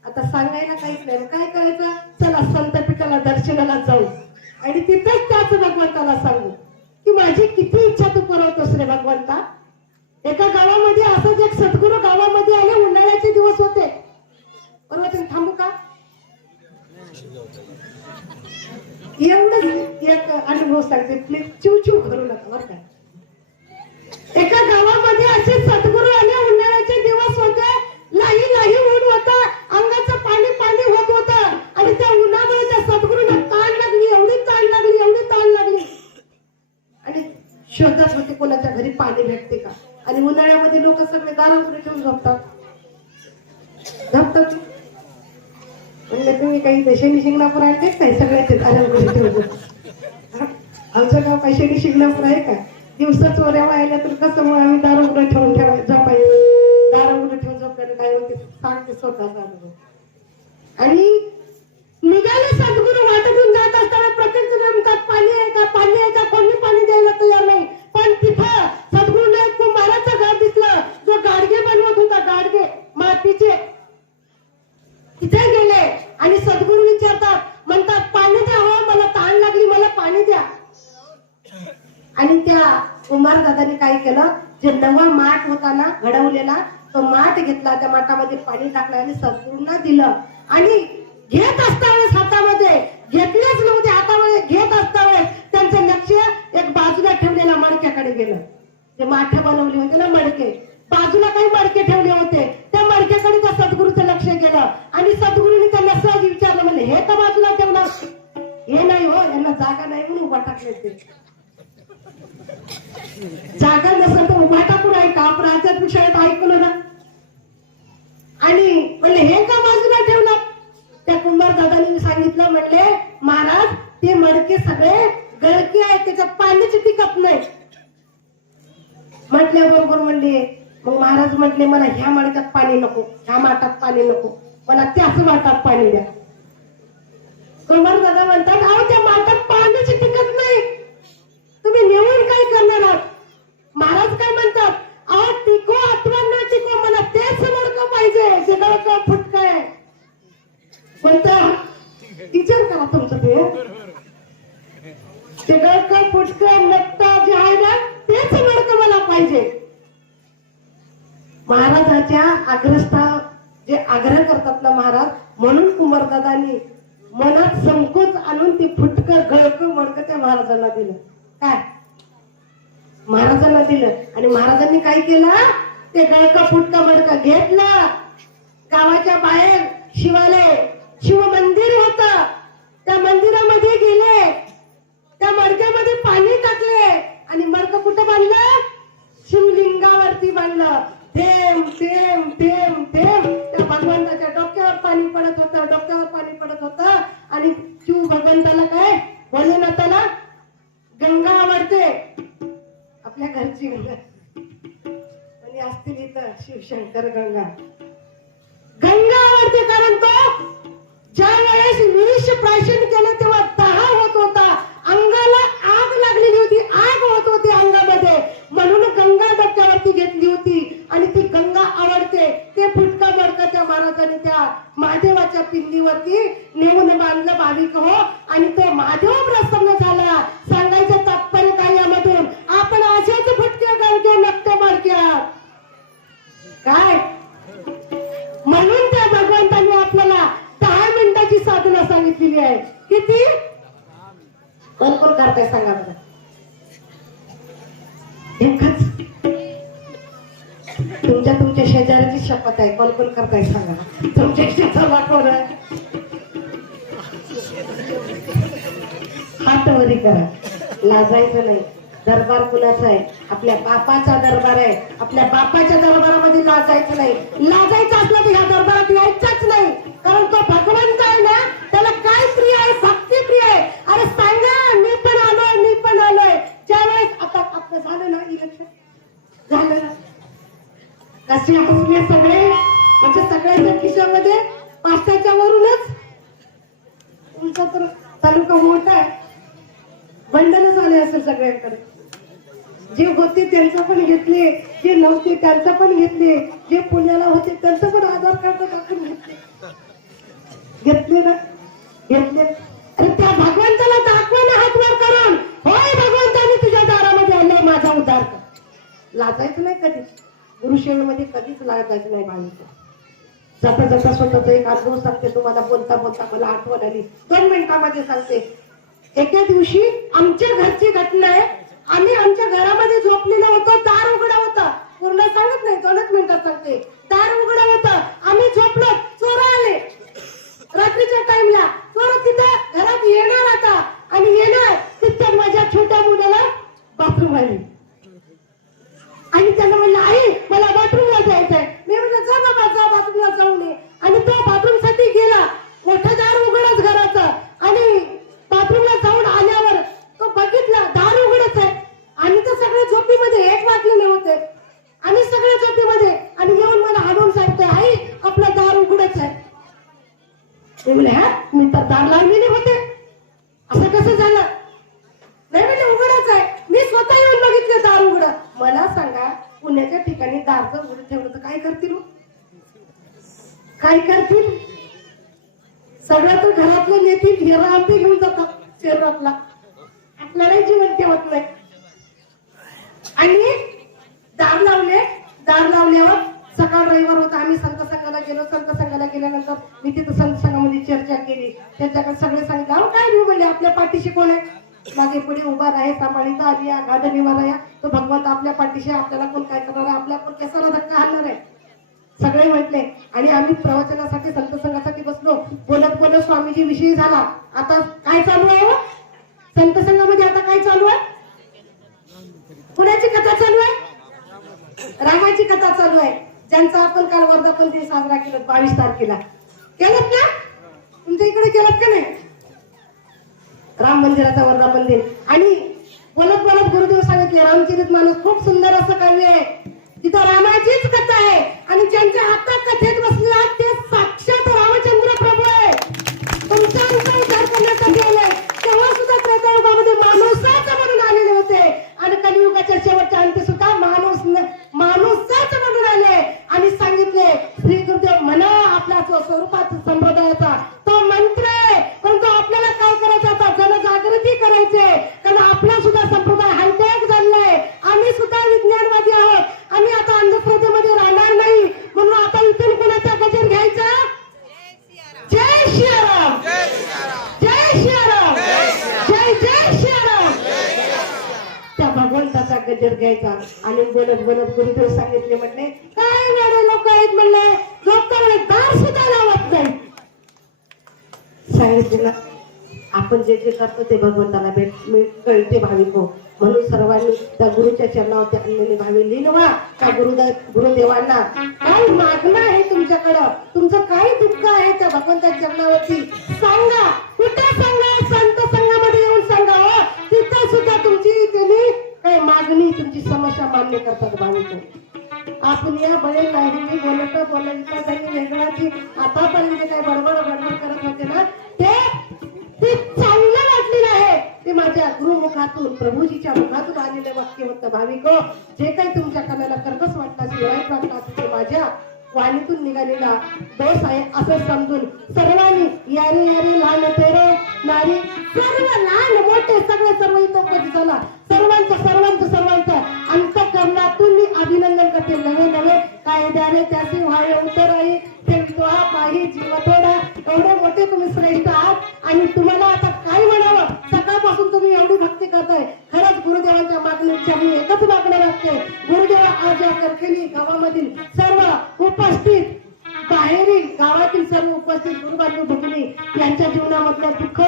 आता सांगायला काहीच नाही. काय करायचं? चला संतपीठाला दर्शनाला जाऊ आणि तिथेच त्याच भगवंताला सांगू की माझी किती इच्छा तू पुरवतोस रे भगवंता. एका गावामध्ये असंच एक सद्गुरू गावामध्ये आले, उन्हाळ्याचे दिवस होते. प्रवचन थांबू का? एवढंच एक अनुभव सांगते, प्लीज चिव करू नका बरं का. एका गावामध्ये असे सद्गुरू आले, उन्हाळ्याचे दिवस होते, लाही ऊन होता, अंगाचं पाणी होत होतं. आणि त्या उन्हामुळे त्या सद्गुरूंना ताण लागली, एवढी ताण लागली. आणि शोधत होते कोणाच्या घरी पाणी भेटते का. आणि उन्हाळ्यामध्ये लोक सगळे दारापुढे ठेवून झोपतात. म्हणजे तुम्ही काही शनी शिंगणापूर आणले काय? सगळ्याचे दारापुढे ठेवून. आमचं गाव काही शनी शिंगणापूर आहे का? दिवसा चोऱ्या व्हायला तर कसं मग आम्ही दारापुढे ठेवून झोपायचं. दारापुढे ठेवून झोपायला काय होते सांगते स्वतःचा अनुभव. आणि निघाले सद्गुरू, वाटेतून जात असताना प्रत्येक जण म्हणतात पाणी आहे का? कोणी पाणी द्यायला तयार नाही. पण तिथं सद्गुरूला एक कुंभाराचं घर दिसलं, जो गाडगे बनवत होता, गाडगे मातीचे. तिथे गेले आणि सद्गुरू विचारतात, म्हणतात पाणी द्या हो, मला ताण लागली, मला पाणी द्या. आणि त्या कुंभार दादाने काय केलं, जे नवा माठ होता ना घडवलेला, तो माठ घेतला, त्या माठामध्ये पाणी टाकलं आणि सद्गुरूंना दिलं. आणि घेत असतावेळेस हातामध्ये घेतलेच नव्हते, हातामध्ये घेत असतावेळेस त्यांचं लक्ष एक बाजूला ठेवलेल्या मडक्याकडे गेलं. जे माठ बनवले होते ना मडके, बाजूला काही मडके ठेवले होते, त्या मडक्याकडे त्या सद्गुरूचं लक्ष गेलं. आणि सद्गुरूंनी त्यांना सहज विचारलं, म्हणजे हे का बाजूला ठेवलं? हे नाही हो, यांना जागा नाही म्हणून उभा टाकले ते. जागा नसेल तर उभा टाकून ऐका, आपण आजच्या शाळेत ऐकलं ना. आणि म्हणले हे का बाजूला ठेवलं? त्या कुंभार दादांनी सांगितलं, म्हणले महाराज ते मडके सगळे गळके आहेत, त्याच्यात पाणीच टिकत नाही. म्हटल्याबरोबर म्हणले, मग महाराज म्हटले मला ह्या मडक्यात पाणी नको, ह्या माठात पाणी नको, मला त्याच माठात पाणी द्या. कुंभार दादा म्हणतात, अहो त्या माठात पाणीच टिकत नाही, तुम्ही नेऊन काय करणार आहात? महाराज काय म्हणतात, अहो टिको अथवा न टिको, मला तेच मडकं पाहिजे, जे गळकं फुटकं आहे. कोणतं विचार करा तुमचं ते गळकं फुटकं नकटा जे आहे ना, तेच मडकं मला पाहिजे. महाराजाच्या आग्रस्था जे आग्रह करतात ना महाराज, म्हणून कुंभारदादांनी मनात संकोच आणून ते फुटकं गळकं मडकं त्या महाराजांना दिलं. काय महाराजांना दिलं. आणि महाराजांनी काय केलं, ते गळका फुटका मडका घेतलं, गावाच्या बाहेर शिवालय शिव मंदिर होत, त्या मंदिरामध्ये गेले, त्या मडक्यामध्ये पाणी टाकले आणि मडकं कुठं बांधलं? शिवलिंगावरती बांधलं. थेंब थेंब थेंब थेंब त्या भगवंताच्या डोक्यावर पाणी पडत होतं. आणि शिव भगवंताला काय भोलेनाथाला गंगा आवडते, आपल्या घरची गंगा. आणि असतील इथं शिवशंकर गंगा आवडते, कारण तो ज्या वेळेस विष प्राशन केलं तेव्हा 10 होत होता. कोण कोण करताय सांगा बरं. एकच तुमच्या शेजाऱ्याची शपथ आहे. कोण कोण करताय सांगा. तुमच्या शेजारला कोण आहे? हात वरी करा. लाजायचं नाही. दरबार कुणाचा आहे? आपल्या बापाचा दरबार आहे. आपल्या बापाच्या दरबारामध्ये लाजायचं नाही. लाजायचं असलं तर ह्या दरबारात यायचंच नाही. कारण तो भगवंत आहे ना, त्याला काय प्रिय आहे? भक्ती प्रिय आहे. अरे सांगा, मी पण आलोय. ज्यावेळेस आता आपलं झालं ना इलेक्शन, झालं ना, कसे हसले सगळे. म्हणजे सगळ्यांच्या खिशामध्ये पाचशेच्या वरूनच. तुमचा तर तालुका मोठा आहे, बंडलच आले असेल सगळ्यांकडे. जे होते त्यांचं पण घेतले, जे नव्हते त्यांचं पण घेतले, जे पुण्याला होते त्यांचं पण आधार कार्ड टाकून घेतले ना, घेतले. अरे त्या भगवंताला दाखवा ना हात वर करून. होय भगवंताने तुझ्या दारामध्ये आलंय, माझा उद्धार कर. लाजायचं नाही कधीच. गुरुसेवेमध्ये कधीच लाजायचं नाही भाविक. जाता जाता स्वतःचा एक अनुभव सांगते तुम्हाला. बोलता बोलता मला आठवण आली. 2 मिनिटांमध्ये सांगते. एके दिवशी आमच्या घरची घटना आहे. आम्ही आमच्या घरामध्ये झोपलेलो होतो. दार उघडा होता. पूर्ण सांगत नाही, 2च मिनिटात सांगते. दार उघडा होता. आम्ही झोपलो. चोर आले रात्रीच्या टाइमला. चोर तिथं घरात येणार आता आणि येणार तिथं माझ्या छोट्या मुलाला बाथरूम आली आणि त्याला म्हणलं, आई मला बाथरूमला जायचंय. मी म्हणलं, जा बाबा जा, बाथरूमला जाऊन ये. आणि तो बाथरूम साठी गेला. मोठं दार उघडच घराचं. आणि बाथरूमला जाऊन आल्यावर तो बघितला दार उघडच आहे. आणि तर सगळे झोपीमध्ये 1 वाजलेले होते. आम्ही सगळे झोपीमध्ये. आणि येऊन मला हाणून सांगतोय, आई आपलं दार उघडच आहे. मी म्हणले, हा मी तर दार लावलेले होते, असं कसं झालं? नाही म्हणजे उघडच आहे. मी स्वतः येऊन बघितलं दार उघड. मला सांगा, पुण्याच्या ठिकाणी दार उघड ठेवलं तर काय करतील? काय करतील? सगळं तर घरातलं नेतील, हिरा आंबे घेऊन जातात शहरातला. आपल्यालाही जीवन ठेवत नाही. आणि दार लावले. दार लावल्यावर सकाळ रविवार होता. आम्ही संत संघाला गेलो. संत संघाला गेल्यानंतर मी तिथं संत संघामध्ये चर्चा केली. त्याच्याकडे सगळे सांगितलं, अहो काय मी म्हणले, आपल्या पाठीशी कोण आहे? मागे पुढे उभा राहे, सांभाळीता आली गादा निवारा. तो भगवंत आपल्या पाठीशी. आपल्याला कोण काय करणार आहे? आपल्या कोण केसाला धक्का हाणणार आहे? सगळे म्हटले. आणि आम्ही प्रवचनासाठी संत संघासाठी बसलो. बोलत बोलत स्वामीजी विषयी झाला. आता काय चालू आहे? संत संघामध्ये आता काय चालू आहे? कुणाची कथा चालू आहे? रामाची कथा चालू आहे. ज्यांचा आपण काल वर्धापन दिन साजरा केला 22 तारखेला. केलं ना? तुमच्या इकडे केलं का नाही? राम मंदिराचा वर्धापन दिन. आणि बोलत बोलत गुरुदेव सांगितले, रामचरितमानस खूप सुंदर असं काव्य आहे. तिथं रामाचीच कथा आहे. आणि ज्यांच्या हातात कथेत बसलेला ते साक्षात रामचंद्र प्रभू आहे. तुमचा आमचा विचार करण्यासाठी आलाय. तेव्हा सुद्धा त्रेतायुगामध्ये माणूसाच म्हणून आलेले होते. आणि कलियुगाच्या शेवटच्या अंती सुद्धा माणूसाच म्हणून आले. आणि सांगितले, श्री गुरुदेव म्हणा आपल्या स्वरूपात संप्रदायाचा तो मंत्र आहे. परंतु आपल्याला काय करायचं? आता जनजागृती करायची. कारण आपला सुद्धा संप्रदाय हायटेक झालाय. आम्ही सुद्धा विज्ञानवादी आहोत. आम्ही आता अंधश्रद्धेमध्ये राहणार नाही. म्हणून आता इथून कोणाचा गजर घ्यायचा? जय श्रीराम, जय श्रीराम, जय जय श्रीराम. त्या भगवंताचा गजर घ्यायचा. आणि बोलत बोलत गुरुदेव सांगितले, म्हटले काय वेळे लोक आहेत म्हणले, झोपता वेळेस दार सुद्धा लावत नाही. सांगितले ना, आपण जे जे करतो ते भगवंताला कळते भाविक हो. म्हणून सर्वांनी त्या गुरुच्या चरणावरती आणलेले भावी लिनवा. त्या गुरुदेवांना काय मागणं आहे तुमच्याकडं? तुमचं काय दुःख आहे त्या भगवंताच्या चरणावरती सांगा. कुठं सांगा? संत संघामध्ये येऊन सांगा. हो तिथं सुद्धा तुमची त्यांनी काय मागणी, तुमची समस्या मान्य करतात भाविक. आपण या बळे नाही बोलत वेगळाची आतापर्यंत काय बडबड करत होते ना, ते चांगलं वाटलेलं आहे. ते माझ्या गुरुमुखातून, प्रभूजीच्या मुखातून आलेले वाक्य होतं. भाविक जे काही तुमच्या कानाला कर्कश वाटला असेल, वाईट वाटला असेल, ते माझ्या वाणीतून निघालेला दोष आहे असं समजून सर्वांनी यारे यारे लहान तेरे नारी, सर्व लहान मोठे सगळे सर्व इथं झाला. सर्वांचं अंतःकरणातून मी अभिनंदन करते. नवे नवे कायद्याने त्याचे व्हावे उत्तर आहे. ते पाही जीव थोडा एवढे मोठे तुम्ही श्रेष्ठ आहात. आणि तुम्हाला आता काय म्हणावं? सकाळपासून तुम्ही वरखेली गावामधील सर्व उपस्थित, बाहेरील गावातील सर्व उपस्थित गुरुबांधू भगिनी यांच्या जीवनामधल्या दुःख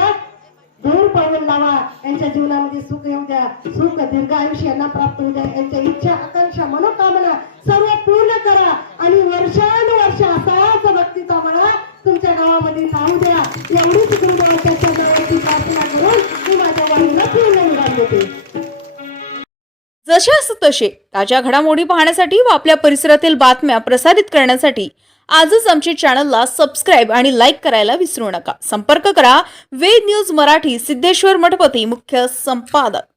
दूर पळवून लावा. यांच्या जीवनामध्ये सुख येऊ द्या, सुख दीर्घ आयुष्य यांना प्राप्त होऊ द्या. यांच्या इच्छा, आकांक्षा, मनोकामना सर्व पूर्ण करा आणि वर्षानुवर्ष असाच भक्तीचा मळा तुमच्या गावामध्ये राहू द्या. एवढीच गुरुदेवाच्या चरणावरती प्रार्थना करून मी माझ्या वाणीला पूर्ण विराम देते. जशास तसे ताज्या घडामोडी पाहण्यासाठी व आपल्या परिसरातील बातम्या प्रसारित करण्यासाठी आजच आमच्या चॅनलला सबस्क्राईब आणि लाईक करायला विसरू नका. संपर्क करा वेद न्यूज मराठी, सिद्धेश्वर मठपती, मुख्य संपादक.